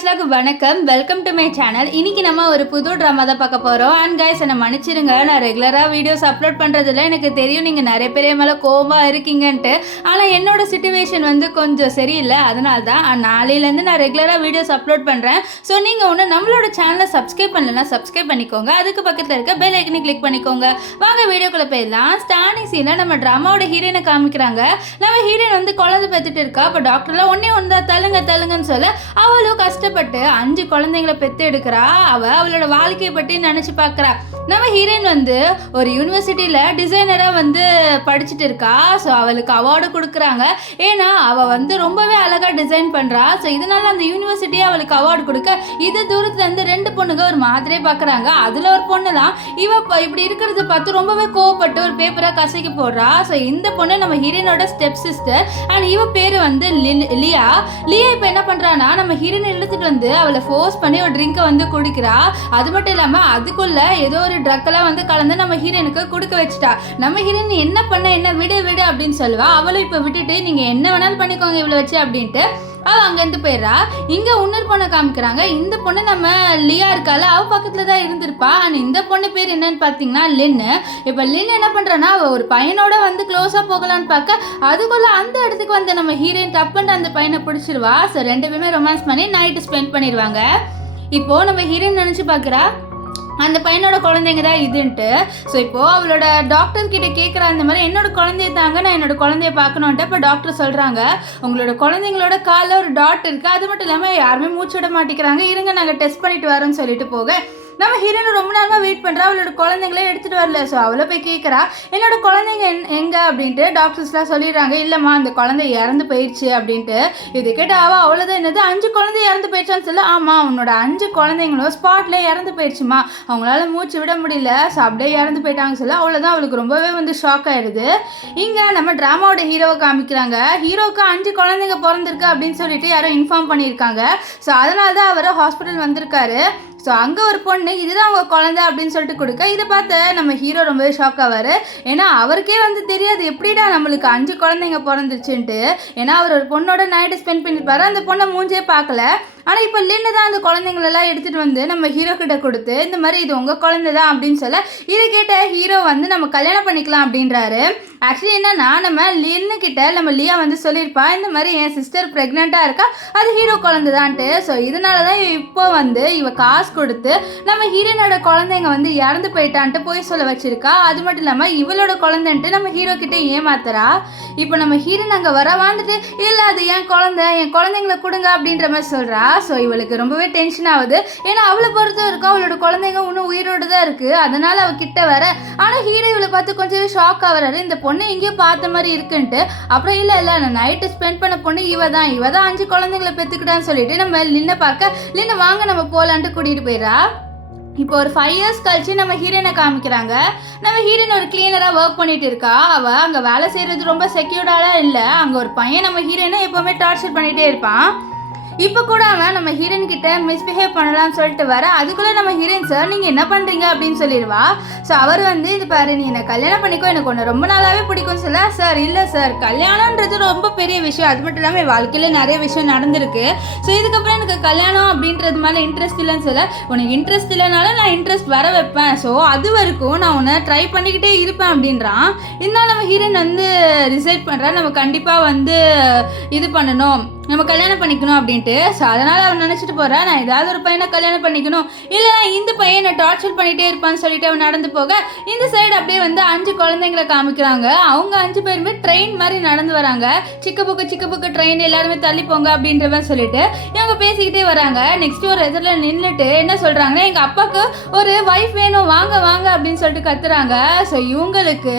எல்லாருக்கும் வணக்கம். Welcome to my channel. இன்னைக்கு நம்ம ஒரு புது ட்ராமா தான் பார்க்க போகிறோம். அண்ட் கைஸ், என்னை மன்னிச்சிருங்க, நான் ரெகுலராக வீடியோஸ் அப்லோட் பண்ணுறதில்ல. எனக்கு தெரியும் நீங்கள் நிறைய பேர் மேலே கோபமாக இருக்கீங்கன்ட்டு. ஆனால் என்னோட சிச்சுவேஷன் கொஞ்சம் சரியில்லை, அதனால தான் நாளையிலேருந்து நான் ரெகுலராக வீடியோஸ் அப்லோட் பண்ணுறேன். ஸோ நீங்கள் ஒன்று நம்மளோட சேனலை சப்ஸ்கிரைப் பண்ணலன்னா சப்ஸ்கிரைப் பண்ணிக்கோங்க. அதுக்கு பக்கத்தில் இருக்க பெல் ஐக்கனை கிளிக் பண்ணிக்கோங்க. வாங்க வீடியோக்குள்ளே போயிடலாம். ஸ்டார்டிங் சீனில் நம்ம ட்ராமாவோட ஹீரோயினை காமிக்கிறாங்க. நம்ம ஹீரோயின் குழந்தை பெற்றுட்டு இருக்கா. அப்போ டாக்டர்லாம் ஒன்றே ஒன்று தான் தள்ளுங்கன்னு சொல்ல அவளும் கஷ்டப்பட்டு 5 குழந்தைங்களை பெற்று எடுக்கிறா. அவளோட வாழ்க்கையை பற்றி நினச்சி பார்க்குறா. நம்ம ஹீரோயின் ஒரு யூனிவர்சிட்டியில் டிசைனராக படிச்சுட்டு இருக்கா. ஸோ அவளுக்கு அவார்டு கொடுக்குறாங்க. ஏன்னா அவள் ரொம்பவே அழகாக டிசைன் பண்ணுறா. ஸோ இதனால அந்த யூனிவர்சிட்டியே அவளுக்கு அவார்டு கொடுக்க இது தூரத்துலேருந்து 2 பொண்ணுங்க ஒரு மாதிரியே பார்க்குறாங்க. அதில் ஒரு பொண்ணு தான் இப்படி இருக்கிறத பார்த்து ரொம்பவே கோவப்பட்டு ஒரு பேப்பரை கசக்கி போடுறா. ஸோ இந்த பொண்ணு நம்ம ஹீரோயினோட ஸ்டெப் சிஸ்டர். அண்ட் இவ பேர் லியா. இப்போ என்ன பண்ணுறான்னா நம்ம ஹீரோயின் இழுத்துட்டு அவளை ஃபோர்ஸ் பண்ணி ஒரு ட்ரிங்கை குடிக்கிறா. அது மட்டும் இல்லாமல் அதுக்குள்ள ஏதோ ஒரு ட்ரக்கெல்லாம் கலந்து நம்ம ஹீரோயினுக்கு கொடுக்க வச்சுட்டா. நம்ம ஹீரோயின் என்ன பண்ண என்ன விடு அப்படின்னு சொல்லுவா. அவளும் இப்போ விட்டுட்டு நீங்கள் என்ன வேணாலும் பண்ணிக்கோங்க இவ்வளோ வச்சு அப்படின்ட்டு அவள் அங்கேருந்து போயிடுறா. இங்கே இன்னொரு பொண்ணை காமிக்கிறாங்க. இந்த பொண்ணு நம்ம லியா இருக்கால, அவள் பக்கத்தில் தான் இருந்திருப்பா. ஆனால் இந்த பொண்ணு பேர் என்னன்னு பார்த்தீங்கன்னா லின்னு. இப்போ லின் என்ன பண்ணுறான்னா அவள் ஒரு பையனோட க்ளோஸாக போகலான்னு பார்க்க அதுக்குள்ளே அந்த இடத்துக்கு நம்ம ஹீரோயின் தப்புன்னு அந்த பையனை பிடிச்சிருவா. ஸோ 2 பேருமே ரொமான்ஸ் பண்ணி நைட்டு ஸ்பெண்ட் பண்ணிடுவாங்க. இப்போது நம்ம ஹீரோயின் நினச்சி பார்க்குறா அந்த பையனோட குழந்தைங்க தான் இதுன்ட்டு. ஸோ இப்போது அவளோட டாக்டர் கிட்ட கேட்குறா, இந்த மாதிரி என்னோட குழந்தைய தாங்க, நான் என்னோட குழந்தைய பார்க்கணுன்ட்டு. இப்போ டாக்டர் சொல்கிறாங்க, உங்களோட குழந்தைங்களோட காலில் ஒரு டாட் இருக்குது. அது மட்டும் இல்லாமல் யாருமே மூச்சு விட மாட்டேங்கிறாங்க, இருங்க நாங்கள் டெஸ்ட் பண்ணிட்டு வரோன்னு சொல்லிட்டு போக நம்ம ஹீரோயின் ரொம்ப நேரமாக வெயிட் பண்ணுறா. அவளோட குழந்தைங்களே எடுத்துகிட்டு வரல. ஸோ அவளை போய் கேட்குறா, என்னோட குழந்தைங்க எங்கே அப்படின்ட்டு. டாக்டர்ஸ்லாம் சொல்லிடுறாங்க, இல்லைம்மா அந்த குழந்தை இறந்து போயிடுச்சு அப்படின்ட்டு. இது கேட்ட அவ்வளோதான், என்னது 5 குழந்தை இறந்து போயிடுச்சான்னு சொல்ல, ஆமாம் உன்னோட 5 குழந்தைங்களும் ஸ்பாட்ல இறந்து போயிடுச்சுமா, அவங்களால மூச்சு விட முடியல, ஸோ அப்படியே இறந்து போயிட்டாங்கன்னு சொல்ல அவ்வளோதான். அவளுக்கு ரொம்பவே ஷாக் ஆயிடுது. இங்கே நம்ம ட்ராமாவோட ஹீரோவை காமிக்கிறாங்க. ஹீரோவுக்கு 5 குழந்தைங்க பிறந்திருக்கு அப்படின்னு சொல்லிட்டு யாரோ இன்ஃபார்ம் பண்ணியிருக்காங்க. ஸோ அதனால தான் அவர் ஹாஸ்பிட்டல் வந்திருக்காரு. ஸோ அங்கே ஒரு பொண்ணு இதுதான் அவங்க குழந்தை அப்படின்னு சொல்லிட்டு கொடுக்க இதை பார்த்து நம்ம ஹீரோ ரொம்பவே ஷாக் ஆவார். ஏன்னா அவருக்கே தெரியாது எப்படிடா நம்மளுக்கு 5 குழந்தைங்க பிறந்துருச்சுன்ட்டு. ஏன்னா அவர் ஒரு பொண்ணோட நைட்டு ஸ்பெண்ட் பண்ணியிருப்பாரு. அந்த பொண்ணை மூஞ்சே பார்க்கல. ஆனால் இப்போ லின்னு தான் அந்த குழந்தைங்களெல்லாம் எடுத்துகிட்டு நம்ம ஹீரோ கிட்ட கொடுத்து இந்த மாதிரி இது உங்கள் குழந்தை தான் அப்படின்னு சொல்ல இதை கேட்ட ஹீரோ நம்ம கல்யாணம் பண்ணிக்கலாம் அப்படின்றாரு. ஆக்சுவலி என்னன்னா நம்ம லின்னு கிட்ட நம்ம லியா சொல்லியிருப்பா, இந்த மாதிரி என் சிஸ்டர் ப்ரெக்னெண்ட்டாக இருக்கா, அது ஹீரோ குழந்தை தான்ட்டு. ஸோ இதனால தான் இப்போ இவ காசு கொடுத்து நம்ம ஹீரோனோட குழந்தைங்க இறந்து போயிட்டான்ட்டு போய் சொல்ல வச்சிருக்கா. அது மட்டும் இல்லாமல் இவளோட குழந்தைன்ட்டு நம்ம ஹீரோ கிட்ட ஏமாத்துறா. இப்போ நம்ம ஹீரோன் அங்கே வந்துட்டு இல்லை அது என் குழந்தைங்களை கொடுங்க அப்படின்ற மாதிரி சொல்கிறா. ஸோ இவளுக்கு ரொம்பவே டென்ஷன் ஆகுது. ஏன்னா அவளை பொறுத்த வரைக்கும் அவளோட குழந்தைங்க இன்னும் உயிரோடு தான் இருக்குது, அதனால அவள் கிட்ட வர. ஆனால் ஹீரோ இவளை பார்த்து கொஞ்சம் ஷாக் ஆகிறாரு, இந்த பொண்ணு எங்கேயோ பார்த்த மாதிரி இருக்குன்ட்டு. அப்புறம் இல்லை நான் நைட்டு ஸ்பெண்ட் பண்ண பொண்ணு இவ தான் 5 குழந்தைங்களை பெற்றுக்கிட்டான்னு சொல்லிட்டு நம்ம லின்னை பார்க்க லின்னை வாங்க நம்ம போகலான்ட்டு கூட்டிகிட்டு போயிடறா. இப்போ ஒரு 5 இயர்ஸ் கழிச்சு நம்ம ஹீரோயினை காமிக்கிறாங்க. நம்ம ஹீரோயின் ஒரு கிளீனராக ஒர்க் பண்ணிட்டு இருக்கா. அவள் அங்கே வேலை செய்கிறது ரொம்ப செக்யூர்டாலாம் இல்லை. அங்கே ஒரு பையன் நம்ம ஹீரோயினை எப்போவுமே டார்ச்சர் பண்ணிகிட்டே இருப்பான். இப்போ கூட அவன் நம்ம ஹீரோயின் கிட்ட மிஸ்பிஹேவ் பண்ணலாம்னு சொல்லிட்டு வர அதுக்குள்ளே நம்ம ஹீரோயின், சார் நீங்கள் என்ன பண்ணுறீங்க அப்படின்னு சொல்லிடுவா. ஸோ அவர் இது பாரு, நீ என்னை கல்யாணம் பண்ணிக்கோ, எனக்கு ஒன்று ரொம்ப நாளாகவே பிடிக்கும்னு சொல்ல, சார் இல்லை சார் கல்யாணன்றது ரொம்ப பெரிய விஷயம், அது மட்டும் இல்லாமல் வாழ்க்கையில் நிறைய விஷயம் நடந்திருக்கு. ஸோ இதுக்கப்புறம் எனக்கு கல்யாணம் அப்படின்றது மேலே இன்ட்ரெஸ்ட் இல்லைன்னு சொல்ல, உனக்கு இன்ட்ரெஸ்ட் இல்லைனாலும் நான் இன்ட்ரெஸ்ட் வர வைப்பேன், ஸோ அது வரைக்கும் நான் உன்னை ட்ரை பண்ணிக்கிட்டே இருப்பேன் அப்படின்றான். இருந்தாலும் நம்ம ஹீரோயின் டிசைட் பண்ணுறா, நம்ம கண்டிப்பாக இது பண்ணணும், நம்ம கல்யாணம் பண்ணிக்கணும் அப்படின்ட்டு. ஸோ அதனால் அவன் நினச்சிட்டு போகிறான், நான் ஏதாவது ஒரு பையனை கல்யாணம் பண்ணிக்கணும், இல்லைனா இந்த பையனை டார்ச்சர் பண்ணிகிட்டே இருப்பான்னு சொல்லிட்டு அவன் நடந்து போக இந்த சைடு அப்படியே 5 குழந்தைங்களை காமிக்கிறாங்க. அவங்க 5 பேருமே ட்ரெயின் மாதிரி நடந்து வராங்க. சிக்க புக்கு ட்ரெயின் எல்லாருமே தள்ளி போங்க அப்படின்றவன் சொல்லிட்டு இவங்க பேசிக்கிட்டே வராங்க. நெக்ஸ்ட் ஒரு இதில் நின்றுட்டு என்ன சொல்கிறாங்கன்னா, எங்கள் அப்பாவுக்கு ஒரு வைஃப் வேணும், வாங்க அப்படின்னு சொல்லிட்டு கத்துறாங்க. ஸோ இவங்களுக்கு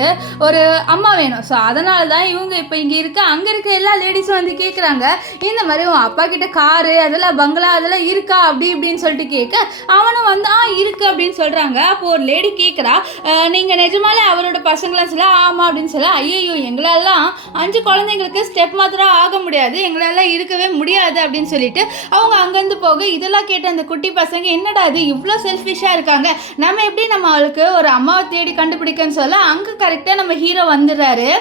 ஒரு அம்மா வேணும். ஸோ அதனால தான் இவங்க இப்போ இங்கே அங்கே இருக்க எல்லா லேடிஸும் கேட்குறாங்க, இந்த மாதிரி உன் அப்பா கிட்ட காரு அதெல்லாம் பங்களா அதெல்லாம் இருக்கா அப்படி இப்படின்னு சொல்லிட்டு கேட்க அவனும் இருக்கு அப்படின்னு சொல்கிறாங்க. அப்போது ஒரு லேடி கேட்குறா, நீங்கள் நிஜமாலே அவரோட பசங்களாம் சொல்ல ஆமாம் அப்படின்னு சொல்ல, ஐயோ எங்களெல்லாம் 5 குழந்தைங்களுக்கு ஸ்டெப் மாத்திரம் ஆக முடியாது, எங்களெல்லாம் இருக்கவே முடியாது அப்படின்னு சொல்லிட்டு அவங்க அங்கேருந்து போக இதெல்லாம் கேட்ட அந்த குட்டி பசங்க, என்னடா அது இவ்வளோ செல்ஃபிஷாக இருக்காங்க, நம்ம எப்படி நம்ம அவளுக்கு ஒரு அம்மாவை தேடி கண்டுபிடிக்கன்னு சொல்ல அங்கே கரெக்டாக நம்ம ஹீரோ வந்துடுறாரு.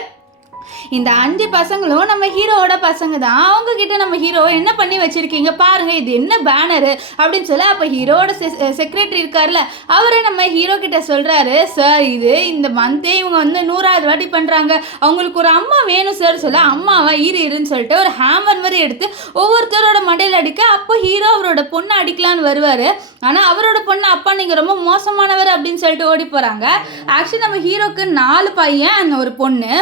இந்த 5 பசங்களும் நம்ம ஹீரோவோட பசங்க தான். அவங்க கிட்ட நம்ம ஹீரோ என்ன பண்ணி வச்சிருக்கீங்க பாருங்க, இது என்ன பேனரு அப்படின்னு சொல்ல, அப்போ ஹீரோவோட செக்ரட்டரி இருக்கார்ல, அவரை நம்ம ஹீரோ கிட்ட சொல்றாரு, சார் இது இந்த மந்தே இவங்க வந்து 100வது வாட்டி பண்றாங்க, அவங்களுக்கு ஒரு அம்மா வேணும் சார் சொல்ல, அம்மாவா இருன்னு சொல்லிட்டு ஒரு ஹேமர் மாதிரி எடுத்து ஒவ்வொருத்தரோட மண்டையில் அடிக்க, அப்போ ஹீரோ அவரோட பொண்ணை அடிக்கலான்னு வருவாரு. ஆனால் அவரோட பொண்ணு, அப்பா நீங்கள் ரொம்ப மோசமானவர் அப்படின்னு சொல்லிட்டு ஓடி போகிறாங்க. ஆக்சுவலி நம்ம ஹீரோக்கு 4 பையன் ஒரு பொண்ணு.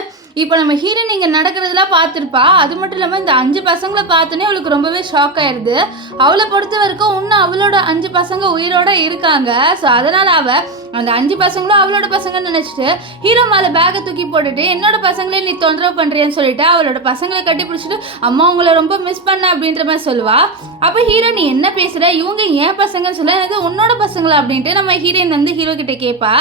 இப்போ நம்ம ஹீரோயின் இங்கே நடக்கிறதுலாம் பார்த்துருப்பா. அது மட்டும் இல்லாமல் இந்த 5 பசங்களை பார்த்தோன்னே அவளுக்கு ரொம்பவே ஷாக் ஆயிடுது. அவளை பொறுத்த வரைக்கும் இன்னும் அவளோட 5 பசங்க உயிரோட இருக்காங்க. ஸோ அதனால் அவள் அந்த 5 பசங்களும் அவளோட பசங்கன்னு நினச்சிட்டு ஹீரோ மேலே பேக்கை தூக்கி போட்டுட்டு, என்னோட பசங்களே நீ தொந்தரவு பண்ணுறியான்னு சொல்லிட்டு அவளோட பசங்களை கட்டி பிடிச்சிட்டு, அம்மா உங்களை ரொம்ப மிஸ் பண்ண அப்படின்ற மாதிரி சொல்லுவா. அப்போ ஹீரோ நீ என்ன பேசுகிற, இவங்க ஏன் பசங்கன்னு சொல்ல, அது உன்னோட பசங்களா அப்படின்ட்டு நம்ம ஹீரோயின் வந்து ஹீரோ கிட்ட கேட்பா.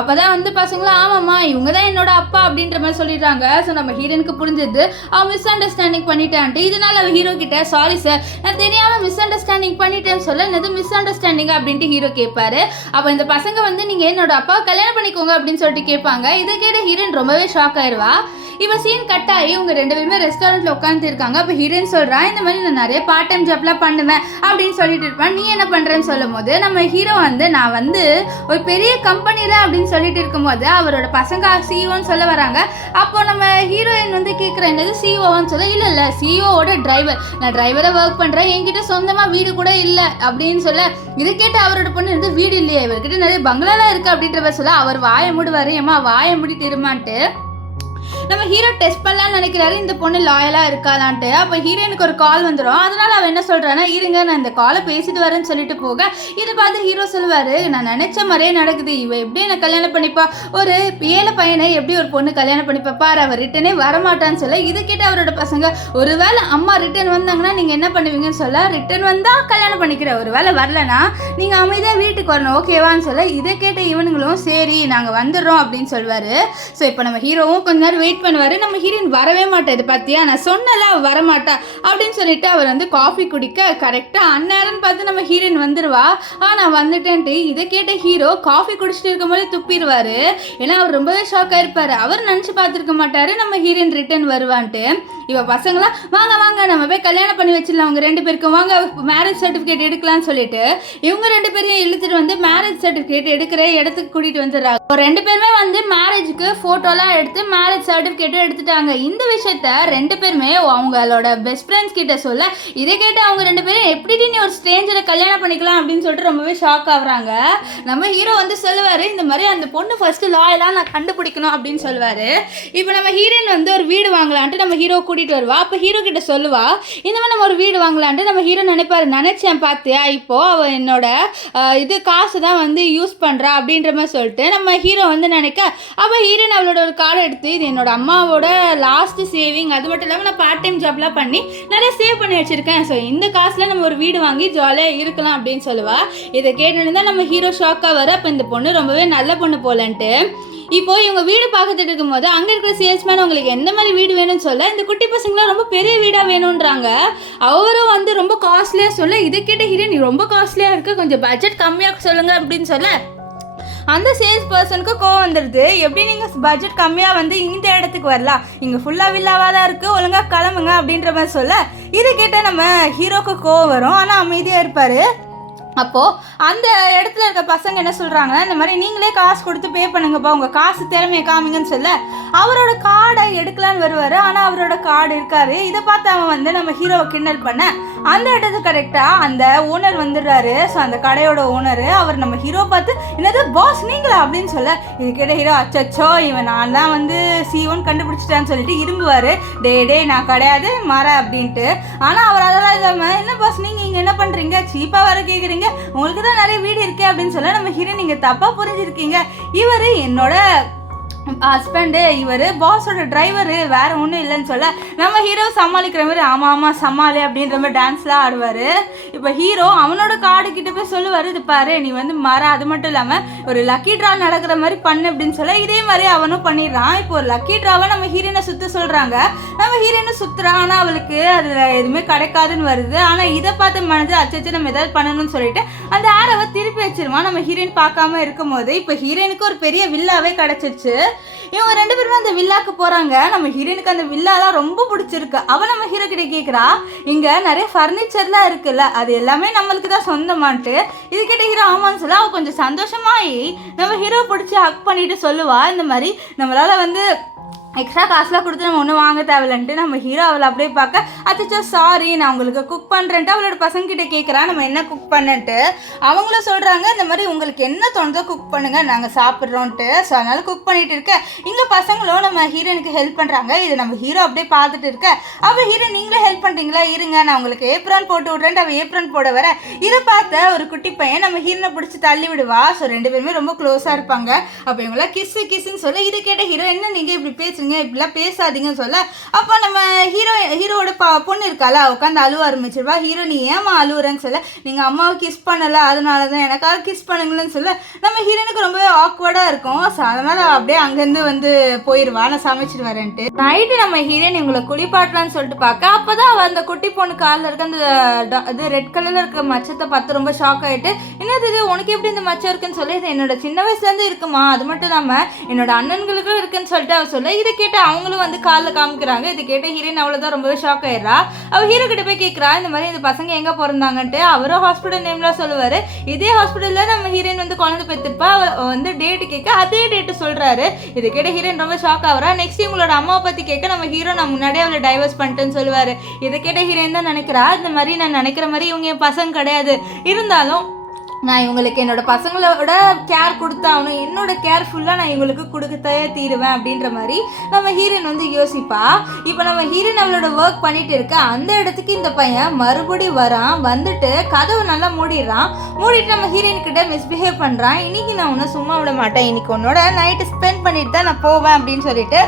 அப்போ தான் வந்து பசங்களா ஆமாம்மா இவங்க தான் என்னோட அப்பா அப்படின்ற மாதிரி சொல்லிடுறாங்க. ஸோ நம்ம ஹீரோனுக்கு புரிஞ்சது அவன் மிஸ் அண்டர்ஸ்டாண்டிங் பண்ணிட்டான்ட்டு. இதனால அவன் ஹீரோ கிட்ட சாரி சார் நான் தெரியாமல் மிஸ் அண்டர்ஸ்டாண்டிங் பண்ணிட்டேன்னு சொல்ல, என்னது மிஸ் அண்டர்ஸ்டாண்டிங் அப்படின்ட்டு ஹீரோ கேட்பாரு. அப்போ இந்த பசங்க வந்து நீங்கள் என்னோட அப்பா கல்யாணம் பண்ணிக்கோங்க அப்படின்னு சொல்லிட்டு கேட்பாங்க. இதை கேட்ட ஹீரோயின் ரொம்பவே ஷாக் ஆயிடுவா. இப்போ சீன் கட் ஆகி இவங்க 2 பேருமே ரெஸ்டாரண்ட்டில் உட்காந்து இருக்காங்க. அப்போ ஹீரோயின் சொல்கிறா, இந்த மாதிரி நான் நிறைய பார்ட் டைம் ஜாப்லாம் பண்ணுவேன் அப்படின்னு சொல்லிட்டு இருப்பேன், நீ என்ன பண்ணுறேன்னு சொல்லும் போது நம்ம ஹீரோ வந்து நான் வந்து ஒரு பெரிய கம்பெனியில் அப்படின்னு சொல்லிட்டு இருக்கும்போது அவரோட பசங்க சிஇஓன்னு சொல்ல வராங்க. அப்போ நம்ம ஹீரோயின் வந்து கேட்குறேன், என்னது சிஇஓன்னு சொல்ல, இல்லை சிஇஓவோட டிரைவர், நான் டிரைவராக ஒர்க் பண்ணுறேன், என்கிட்ட சொந்தமாக வீடு கூட இல்லை அப்படின்னு சொல்ல, இதை கேட்டு அவரோட பொண்ணு இருந்து வீடு இல்லையே இவர்கிட்ட நிறைய பங்களாலாம் இருக்குது அப்படின்றத சொல்ல, அவர் வாயை மூடுவார், ஏமா வாயை மூடி திருமான்ட்டு நம்ம ஹீரோ டெஸ்ட் பண்ணலான்னு நினைக்கிறாரு இந்த பொண்ணு லாயலாக இருக்காளான்ட்டு. அப்போ ஹீரோயினுக்கு ஒரு கால் வந்துடும். அதனால அவன் என்ன சொல்கிறான்னா, இருங்க நான் இந்த காலை பேசிட்டு வரேன்னு சொல்லிட்டு போக, இதை பார்த்து ஹீரோ சொல்லுவார், நான் நினச்ச மாதிரியே நடக்குது, இவன் எப்படி என்ன கல்யாணம் பண்ணிப்பா, ஒரு 7 பையனை எப்படி ஒரு பொண்ணு கல்யாணம் பண்ணிப்பா பாரு, அவர் ரிட்டனே வரமாட்டான்னு சொல்ல, இதை கேட்டு அவரோட பசங்க ஒருவேளை அம்மா ரிட்டன் வந்தாங்கன்னா நீங்கள் என்ன பண்ணுவீங்கன்னு சொல்ல, ரிட்டன் வந்தால் கல்யாணம் பண்ணிக்கிற, ஒரு வேளை வரலன்னா நீங்கள் அமைதியாக வீட்டுக்கு வரணும் ஓகேவான்னு சொல்ல, இதை கேட்ட இவனுங்களும் சரி நாங்கள் வந்துடுறோம் அப்படின்னு சொல்லுவார். ஸோ இப்போ நம்ம ஹீரோவும் கொஞ்ச நேரம் வெயிட் பண்ணுவாரு. நம்ம ஹீரோயின் வரவே மாட்டேன், இது பார்த்தியா நான் சொன்னல வரமாட்டா அப்படின்னு சொல்லிட்டு அவர் வந்து காஃபி குடிக்க கரெக்டாக அந்நேரம் பார்த்து நம்ம ஹீரோயின் வந்துடுவா. நான் வந்துட்டேன்ட்டு இதை கேட்ட ஹீரோ காஃபி குடிச்சிட்டு இருக்கும் போது துப்பிடுவார். ஏன்னா அவர் ரொம்பவே ஷாக் ஆயிருப்பார். அவர் நினச்சி பார்த்துருக்க மாட்டார் நம்ம ஹீரோயின் ரிட்டர்ன் வருவான்ட்டு. இப்போ பசங்களாம் வாங்க வாங்க நம்ம போய் கல்யாணம் பண்ணி வச்சிடலாம், அவங்க 2 பேருக்கும் வாங்க மேரேஜ் சர்டிஃபிகேட் எடுக்கலாம்னு சொல்லிட்டு இவங்க 2 பேரையும் இழுத்துட்டு வந்து மேரேஜ் சர்டிஃபிகேட் எடுக்கிற இடத்துக்கு கூட்டிகிட்டு வந்துடுறாங்க. 2 பேருமே வந்து மேரேஜுக்கு ஃபோட்டோலாம் எடுத்து மேரேஜ் சர்டிஃபிகேட்டும் எடுத்துட்டாங்க. இந்த விஷயத்த 2 பேருமே அவங்களோட பெஸ்ட் ஃப்ரெண்ட்ஸ் கிட்ட சொல்ல, இதை கேட்டு அவங்க 2 பேரும் எப்படி நீ ஒரு ஸ்ட்ரேஞ்சரை கல்யாணம் பண்ணிக்கலாம் அப்படின்னு சொல்லிட்டு ரொம்பவே ஷாக் ஆகுறாங்க. நம்ம ஹீரோ வந்து சொல்லுவார், இந்த மாதிரி அந்த பொண்ணு ஃபர்ஸ்ட் லாயெல்லாம் நான் கண்டுபிடிக்கணும் அப்படின்னு சொல்லுவார். இப்போ நம்ம ஹீரோயின் வந்து ஒரு வீடு வாங்கலான்ட்டு நம்ம ஹீரோ கூட்டிகிட்டு வருவா. அப்போ ஹீரோ கிட்ட சொல்லுவா, இந்த மாதிரி நம்ம ஒரு வீடு வாங்கலான்ட்டு நம்ம ஹீரோ நினைப்பாரு, நினச்சேன் பார்த்தியா இப்போ அவள் என்னோட இது காசு தான் வந்து யூஸ் பண்ணுறா அப்படின்ற மாதிரி சொல்லிட்டு நம்ம ஹீரோ வந்து நினைக்க, அப்போ ஹீரோயின் அவளோட ஒரு கார்டை எடுத்து, இது என்னோட அம்மாவோட லாஸ்ட் சேவிங், அது மட்டும் இல்லாமல் நான் பார்ட் டைம் ஜாப்லாம் பண்ணி நிறைய சேவ் பண்ணி வச்சுருக்கேன், ஸோ இந்த காசில் நம்ம ஒரு வீடு வாங்கி ஜாலியாக இருக்கலாம் அப்படின்னு சொல்லுவா. இதை கேட்டுன்னு தான் நம்ம ஹீரோ ஷாக்காக வர, அப்போ இந்த பொண்ணு ரொம்பவே நல்ல பொண்ணு போலன்ட்டு. இப்போ இவங்க வீடு பார்த்துட்டு இருக்கும்போது அங்கே இருக்கிற சேல்ஸ்மேன் உங்களுக்கு எந்த மாதிரி வீடு வேணும்னு சொல்ல, இந்த குட்டி பசங்களாம் ரொம்ப பெரிய வீடாக வேணுன்றாங்க. அவரும் வந்து ரொம்ப காஸ்ட்லியாக சொல்ல, இதை கேட்ட ஹீரோயின் ரொம்ப காஸ்ட்லியாக இருக்குது, கொஞ்சம் பட்ஜெட் கம்மியாக சொல்லுங்கள் அப்படின்னு சொல்ல, அந்த சேல்ஸ் பர்சனுக்கு கோவம் வந்துடுது, எப்படி நீங்கள் பட்ஜெட் கம்மியாக வந்து இந்த இடத்துக்கு வரலாம், இங்கே ஃபுல்லாக வில்லாவாக தான் இருக்குது, ஒழுங்காக கிளம்புங்க அப்படின்ற மாதிரி சொல்ல, இதை கேட்டால் நம்ம ஹீரோக்கு கோவம் வரும். ஆனால் அமைதியாக இருப்பார். அப்போது அந்த இடத்துல இருக்க பசங்க என்ன சொல்கிறாங்கன்னா, இந்த மாதிரி நீங்களே காசு கொடுத்து பே பண்ணுங்கப்பா, உங்கள் காசு திறமையை காமிங்கன்னு சொல்ல, அவரோட கார்டை எடுக்கலான்னு வருவார். ஆனால் அவரோட கார்டு இருக்காரு. இதை பார்த்து அவன் வந்து நம்ம ஹீரோவை கிண்டல் பண்ண, அந்த இடத்துக்கு கரெக்டாக அந்த ஓனர் வந்துடுறாரு. ஸோ அந்த கடையோட ஓனர் அவர் நம்ம ஹீரோ பார்த்து, என்னது பாஸ் நீங்களா அப்படின்னு சொல்ல, இது கேட்ட ஹீரோ அச்சோ இவன் நான் தான் வந்து சிஓன்னு கண்டுபிடிச்சிட்டான்னு சொல்லிட்டு இரும்புவார், டே நான் கிடையாது மாற அப்படின்ட்டு. ஆனால் அவர் அதெல்லாம் இல்லாமல், என்ன பாஸ் நீங்கள் இங்கே என்ன பண்ணுறீங்க, சீப்பாக வர கேட்குறீங்க, உங்களுக்கு தான் நிறைய வீடு இருக்கே அப்படின்னு சொல்ல, நம்ம ஹீரோ நீங்கள் தப்பாக புரிஞ்சிருக்கீங்க, இவர் என்னோட ஹஸ்பண்டு, இவர் பாஸோட டிரைவரு, வேறு ஒன்றும் இல்லைன்னு சொல்ல, நம்ம ஹீரோ சமாளிக்கிற மாதிரி ஆமாம் சமாளி அப்படின்ற மாதிரி டான்ஸ்லாம் ஆடுவார். இப்போ ஹீரோ அவனோட கார்டு கிட்ட போய் சொல்லுவார், இது பாரு நீ வந்து அது மட்டும் இல்லாமல் ஒரு லக்கி ட்ரா நடக்கிற மாதிரி பண்ணு அப்படின்னு சொல்ல இதே மாதிரி அவனும் பண்ணிடுறான். இப்போ ஒரு லக்கி ட்ராவை நம்ம ஹீரோயினை சுற்ற சொல்கிறாங்க. நம்ம ஹீரோயினை சுற்றுறான், ஆனால் அவளுக்கு அதில் எதுவுமே கிடைக்காதுன்னு வருது. ஆனால் இதை பார்த்து மனது அச்சச்சு நம்ம ஏதாவது பண்ணணும்னு சொல்லிட்டு அந்த ஆரவை திருப்பி வச்சிருவான். நம்ம ஹீரோயின் பார்க்காம இருக்கும் போது இப்போ ஹீரோயினுக்கு ஒரு பெரிய வில்லாவே கிடச்சிருச்சு. இவங்க 2 பேருமே அந்த வில்லாக்கு போகிறாங்க. நம்ம ஹீரோயினுக்கு அந்த வில்லாலாம் ரொம்ப பிடிச்சிருக்கு. அவன் நம்ம ஹீரோ கிட்ட கேட்குறா, இங்கே நிறைய ஃபர்னிச்சர்லாம் இருக்குல்ல, அது எல்லாமே நம்மளுக்கு தான் சொந்தமான்ட்டு. இது கிட்ட ஹீரோ ஆமான்னு சொல்ல அவள் கொஞ்சம் சந்தோஷமாயி நம்ம ஹீரோ பிடிச்சி ஹக் பண்ணிட்டு சொல்லுவா, இந்த மாதிரி நம்மளால் வந்து எக்ஸ்ட்ரா காசுலாம் கொடுத்து நம்ம ஒன்றும் வாங்க தேவையில்லைன்ட்டு. நம்ம ஹீரோ அவளை அப்படியே பார்க்க, அச்சோ சாரி நான் உங்களுக்கு குக் பண்ணுறேன்ட்டு அவளோட பசங்கிட்ட கேட்குறா நம்ம என்ன குக் பண்ணன்ட்டு. அவங்களும் சொல்கிறாங்க, இந்த மாதிரி உங்களுக்கு என்ன தோணுதோ குக் பண்ணுங்கள், நாங்கள் சாப்பிட்றோன்ட்டு. ஸோ அதனால் குக் பண்ணிகிட்டு இருக்க இங்கே பசங்களும் நம்ம ஹீரோனுக்கு ஹெல்ப் பண்ணுறாங்க. இது நம்ம ஹீரோ அப்படியே பார்த்துட்டு இருக்க அவள் ஹீரோ நீங்களே ஹெல்ப் பண்ணுறீங்களா, இருங்க நான் உங்களுக்கு ஏப்ரான் போட்டு விட்றேன்ட்டு அவள் ஏப்ரான் போட வர இதை பார்த்த ஒரு குட்டி பையன் நம்ம ஹீரோனை பிடிச்சி தள்ளி விடுவா. ஸோ 2 பேருமே ரொம்ப க்ளோஸாக இருப்பாங்க. அப்போ இவங்களாம் கிஸ்ஸுன்னு சொல்ல இது கேட்ட ஹீரோ என்ன நீங்கள் இப்படி பேசுங்க, இப்படிலாம் பேசாதீங்கன்னு சொல்ல அப்போ நம்ம ஹீரோவோட பொண்ணு இருக்கால உட்காந்து அழுவ ஆரம்பிச்சிருவா. ஹீரோ நீ ஏமா அழுவுறன்னு சொல்ல, நீங்கள் அம்மாவை கிஸ் பண்ணலை அதனால தான் எனக்காக கிஸ் பண்ணுங்களேன்னு சொல்ல நம்ம ஹீரோனுக்கு ரொம்பவே ஆக்வர்டாக இருக்கும். ஸோ அதனால் அப்படியே அங்கேருந்து வந்து போயிடுவா, நான் சமைச்சிட்டு வரேன்ட்டு. நைட்டு நம்ம ஹீரோயின் இவங்களை குளிப்பாட்டலான்னு சொல்லிட்டு பார்க்க அப்போ தான் அவள் அந்த குட்டி பொண்ணு காலில் இருக்க அந்த இது ரெட் கலரில் இருக்க மச்சத்தை பார்த்து ரொம்ப ஷாக் ஆகிட்டு, என்னது இது உனக்கு எப்படி இந்த மச்சம் இருக்குன்னு சொல்லி, இது என்னோட சின்ன வயசுலேருந்து இருக்குமா, அது மட்டும் இல்லாமல் என்னோட அண்ணன்களுக்கும் இருக்குன்னு சொல்லிட்டு அவள் சொல்ல இதை கேட்டு அவங்களும் வந்து காலில் காமிக்கிறாங்க. இது கேட்டு ஹீரோயின் அவ்வளோதான் ரொம்பவே ஷாக் ஆயிடுறா. அவள் ஹீரோ கிட்ட போய் கேட்குறா, இந்த மாதிரி இந்த பசங்க எங்கே பிறந்தாங்கன்ட்டு. அவரும் ஹாஸ்பிட்டல் நேம்லாம் சொல்லுவார். இதே ஹாஸ்பிட்டலில் நம்ம ஹீரோயின் வந்து குழந்தை பெற்றிருப்பா. வந்து டேட்டு கேட்க அதே டேட்டு சொல்கிறாரு. இது கேட்ட ஹீரோயின் ரொம்ப ஷாக் ஆகிறா. நெக்ஸ்ட் இவங்களோட அம்மாவை பற்றி கேட்க நம்ம ஹீரோ நான் முன்னாடியே அவளை டைவர்ஸ் பண்ணிட்டேன்னு சொல்லுவார். இதை கேட்ட ஹீரோயின் தான் நினைக்கிறா, இந்த மாதிரி நான் நினைக்கிற மாதிரி இவங்க என் பசங்க கிடையாது, இருந்தாலும் நான் இவங்களுக்கு என்னோட பசங்களோட கேர் கொடுத்தாகணும், என்னோட கேர் ஃபுல்லாக நான் இவங்களுக்கு கொடுக்கத்தே தீருவேன் அப்படின்ற மாதிரி நம்ம ஹீரோயின் வந்து யோசிப்பா. இப்போ நம்ம ஹீரோயின் அவளோட ஒர்க் பண்ணிட்டு இருக்க அந்த இடத்துக்கு இந்த பையன் மறுபடியும் வரான். வந்துட்டு கதவு நல்லா மூடிட்டு நம்ம ஹீரோயின் கிட்ட மிஸ்பிஹேவ் பண்ணுறான். இன்னைக்கு நான் ஒன்றும் சும்மா விட மாட்டேன், இன்னைக்கு உன்னோட நைட்டு ஸ்பெண்ட் பண்ணிட்டு தான் நான் போவேன் அப்படின்னு சொல்லிட்டு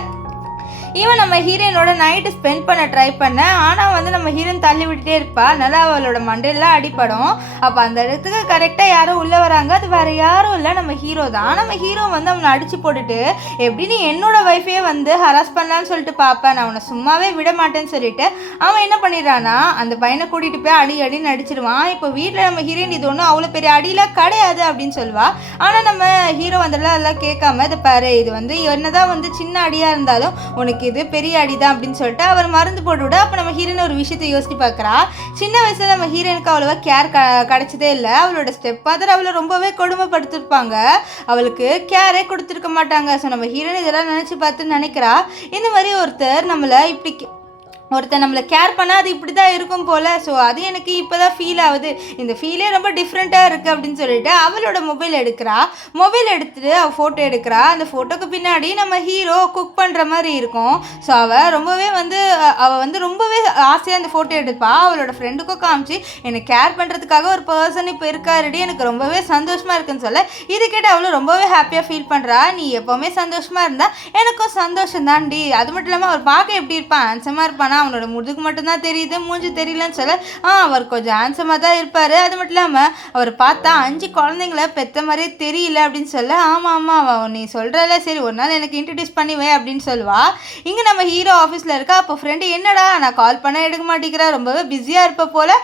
இவன் நம்ம ஹீரோயினோட நைட்டு ஸ்பெண்ட் பண்ண ட்ரை பண்ண. ஆனால் வந்து நம்ம ஹீரோயின் தள்ளி விட்டுட்டே இருப்பா. நல்லா அவளோட மண்டையெல்லாம் அடிப்படும். அப்போ அந்த இடத்துக்கு கரெக்டாக யாரும் உள்ளே வராங்க. அது வேறு யாரும் இல்லை, நம்ம ஹீரோ தான். நம்ம ஹீரோ வந்து அவனை அடித்து போட்டுட்டு எப்படின்னு என்னோட ஒய்ஃபையே வந்து ஹராஸ் பண்ணலான்னு சொல்லிட்டு பார்ப்பேன், நான் அவனை சும்மாவே விட மாட்டேன்னு சொல்லிட்டு அவன் என்ன பண்ணிடுறான்னா அந்த பையனை கூட்டிகிட்டு போய் அடின்னு அடிச்சிடுவான். இப்போ வீட்டில் நம்ம ஹீரோயின் இது ஒன்றும் அவ்வளோ பெரிய அடியெலாம் கிடையாது அப்படின்னு சொல்லுவா. ஆனால் நம்ம ஹீரோ வந்துடலாம் எல்லாம் கேட்காம இது பாரு, இது வந்து என்னதான் வந்து சின்ன அடியாக இருந்தாலும் உனக்கு இது பெரிய அடிதான் அப்படின்னு சொல்லிட்டு அவர் மருந்து போட்டு விட. அப்போ நம்ம ஹீரோயின் ஒரு விஷயத்தை யோசிச்சு பார்க்குறா. சின்ன வயசுல நம்ம ஹீரோயினுக்கு அவ்வளோவா கேர் கிடைச்சதே இல்லை. அவளோட ஸ்டெப் ஃபாதர் அவளை ரொம்பவே கொடுமைப்படுத்திருப்பாங்க, அவளுக்கு கேரே கொடுத்துருக்க மாட்டாங்க. ஸோ நம்ம ஹீரோயின் இதெல்லாம் நினச்சி பார்த்து நினைக்கிறா, இந்த மாதிரி ஒருத்தர் நம்மளை கேர் பண்ணால் அது இப்படி தான் இருக்கும் போல். ஸோ அது எனக்கு இப்போ தான் ஃபீல் ஆகுது, இந்த ஃபீலே ரொம்ப டிஃப்ரெண்ட்டாக இருக்குது அப்படின்னு சொல்லிட்டு அவளோட மொபைல் எடுத்துகிட்டு அவள் ஃபோட்டோ எடுக்கிறா. அந்த ஃபோட்டோக்கு பின்னாடி நம்ம ஹீரோ குக் பண்ணுற மாதிரி இருக்கும். ஸோ அவள் ரொம்பவே ஆசையாக அந்த ஃபோட்டோ எடுப்பா. அவளோட ஃப்ரெண்டுக்கும் காமிச்சு எனக்கு கேர் பண்ணுறதுக்காக ஒரு பர்சன் இப்போ இருக்காருடி, எனக்கு ரொம்பவே சந்தோஷமாக இருக்குன்னு சொல்ல இது கேட்டு அவளும் ரொம்பவே ஹாப்பியாக ஃபீல் பண்ணுறா. நீ எப்போவுமே சந்தோஷமாக இருந்தால் எனக்கும் சந்தோஷம் தான்டி, அது மட்டும் இல்லாமல் அவர் பார்க்க எப்படி இருப்பான், ஹேண்ட்ஸமாக இருப்பானா, அவனோட முதுகு மட்டும்தான் தெரியுது, மூஞ்சி தெரியலன்னு சொல்ல அவர் கொஞ்சம் ஹேண்ட்ஸமாக தான் இருப்பார், அது மட்டும் இல்லாமல் அவர் பார்த்தா 5 குழந்தைங்கள பெற்ற மாதிரியே தெரியல அப்படின்னு சொல்ல ஆமாம் நீ சொல்கிறல சரி ஒரு நாள் எனக்கு இன்ட்ரடியூஸ் பண்ணிவே அப்படின்னு சொல்லுவா. இங்கே நம்ம ஹீரோ ஆஃபீஸில் இருக்கா. அப்போ ஃப்ரெண்டு என்னடா நான் கால் பண்ண எடுக்க மாட்டேங்கிறா, ரொம்பவே பிஸியாக இருப்ப போல்,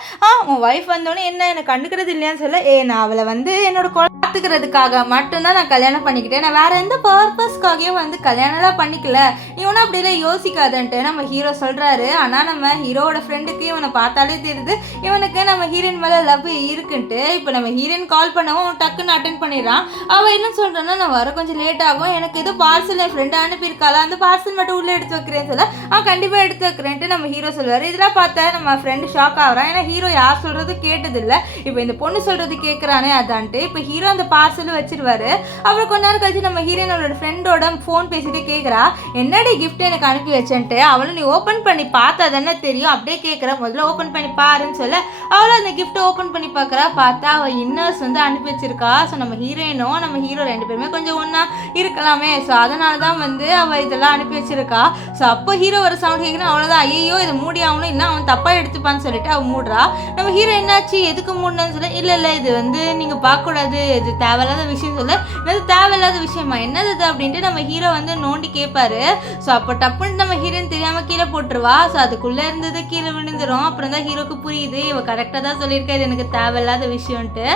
உன் ஒய்ஃப் வந்தோடனே என்ன எனக்கு கண்டுக்கிறது இல்லையான்னு சொல்ல நான் அவளை வந்து என்னோட பார்த்துக்கிறதுக்காக மட்டும்தான் நான் கல்யாணம் பண்ணிக்கிட்டேன், நான் வேறு எந்த பர்பஸ்க்காகவும் வந்து கல்யாணம்லாம் பண்ணிக்கல, நீ ஒன்றும் அப்படிலாம் யோசிக்காதன்ட்டு நம்ம ஹீரோ சொல்கிறாரு. ஆனால் நம்ம ஹீரோவோட ஃப்ரெண்டுக்கு இவனை பார்த்தாலே தெரியுது இவனுக்கு நம்ம ஹீரோயின் மேலே லவ் இருக்குன்ட்டு. இப்போ நம்ம ஹீரோயின் கால் பண்ணவும் டக்குன்னு அட்டென்ட் பண்ணிடுறான். அவள் என்ன சொல்கிறான்னா நான் வர கொஞ்சம் லேட் ஆகும், எனக்கு ஏதோ பார்சல் என் ஃப்ரெண்டு அனுப்பியிருக்காளா, அந்த பார்சல் மட்டும் உள்ளே எடுத்து வைக்கிறேன்னு சொல்ல கண்டிப்பாக எடுத்து வைக்கிறேன்ட்டு நம்ம ஹீரோ சொல்லுவார். இதெல்லாம் பார்த்தா நம்ம ஃப்ரெண்டு ஷாக் ஆகிறான். ஏன்னா ஹீரோ யார் சொல்கிறது கேட்டதில்லை, இப்போ இந்த பொண்ணு சொல்கிறது கேட்குறானே அதான்ட்டு. இப்போ ஹீரோ அந்த இந்த பார்சலும் வச்சிருவாரு. அப்புறம் கொஞ்ச நேரம் கழிச்சு நம்ம ஹீரோயின் அவளோட ஃப்ரெண்டோட ஃபோன் பேசிட்டு கேட்குறா, என்னடி கிஃப்ட் எனக்கு அனுப்பி வச்சேன்ட்டு. அவளும் நீ ஓப்பன் பண்ணி பார்த்தா தானே தெரியும், அப்படியே கேட்குற, முதல்ல ஓப்பன் பண்ணி பாருன்னு சொல்ல அவளும் அந்த கிஃப்ட்டை ஓப்பன் பண்ணி பார்க்குறா. பார்த்தா அவள் இன்னர்ஸ் வந்து அனுப்பி வச்சிருக்கா. ஸோ நம்ம ஹீரோயினும் நம்ம ஹீரோ 2 பேருமே கொஞ்சம் ஒன்றா இருக்கலாமே, ஸோ அதனால தான் வந்து அவள் இதெல்லாம் அனுப்பி வச்சிருக்கா. ஸோ அப்போ ஹீரோ ஒரு சவுண்ட் கேட்குறா. அவ்வளோதான், ஐயோ இதை மூடி ஆகணும், இல்லை அவன் தப்பாக எடுத்துப்பான்னு சொல்லிட்டு அவள் மூடுறா. நம்ம ஹீரோ என்னாச்சு எதுக்கு மூடணும்னு சொல்ல, இல்லை இது வந்து நீங்கள் பார்க்கக்கூடாது, இது தேவையில்லாத விஷயம் சொல்ல, என்னது தேவையில்லாத விஷயமா, என்னது இது அப்படின்ட்டு நம்ம ஹீரோ வந்து நோண்டி கேட்பாரு. ஸோ அப்போ டப்புன்னு நம்ம ஹீரோயின் தெரியாமல் கீழே போட்டுருவா. ஸோ அதுக்குள்ளே இருந்தது கீழே விழுந்துடும். அப்புறம் தான் ஹீரோக்கு புரியுது, இவ கரெக்டாக தான் சொல்லியிருக்கா இது எனக்கு தேவையில்லாத விஷயம்ன்ட்டு.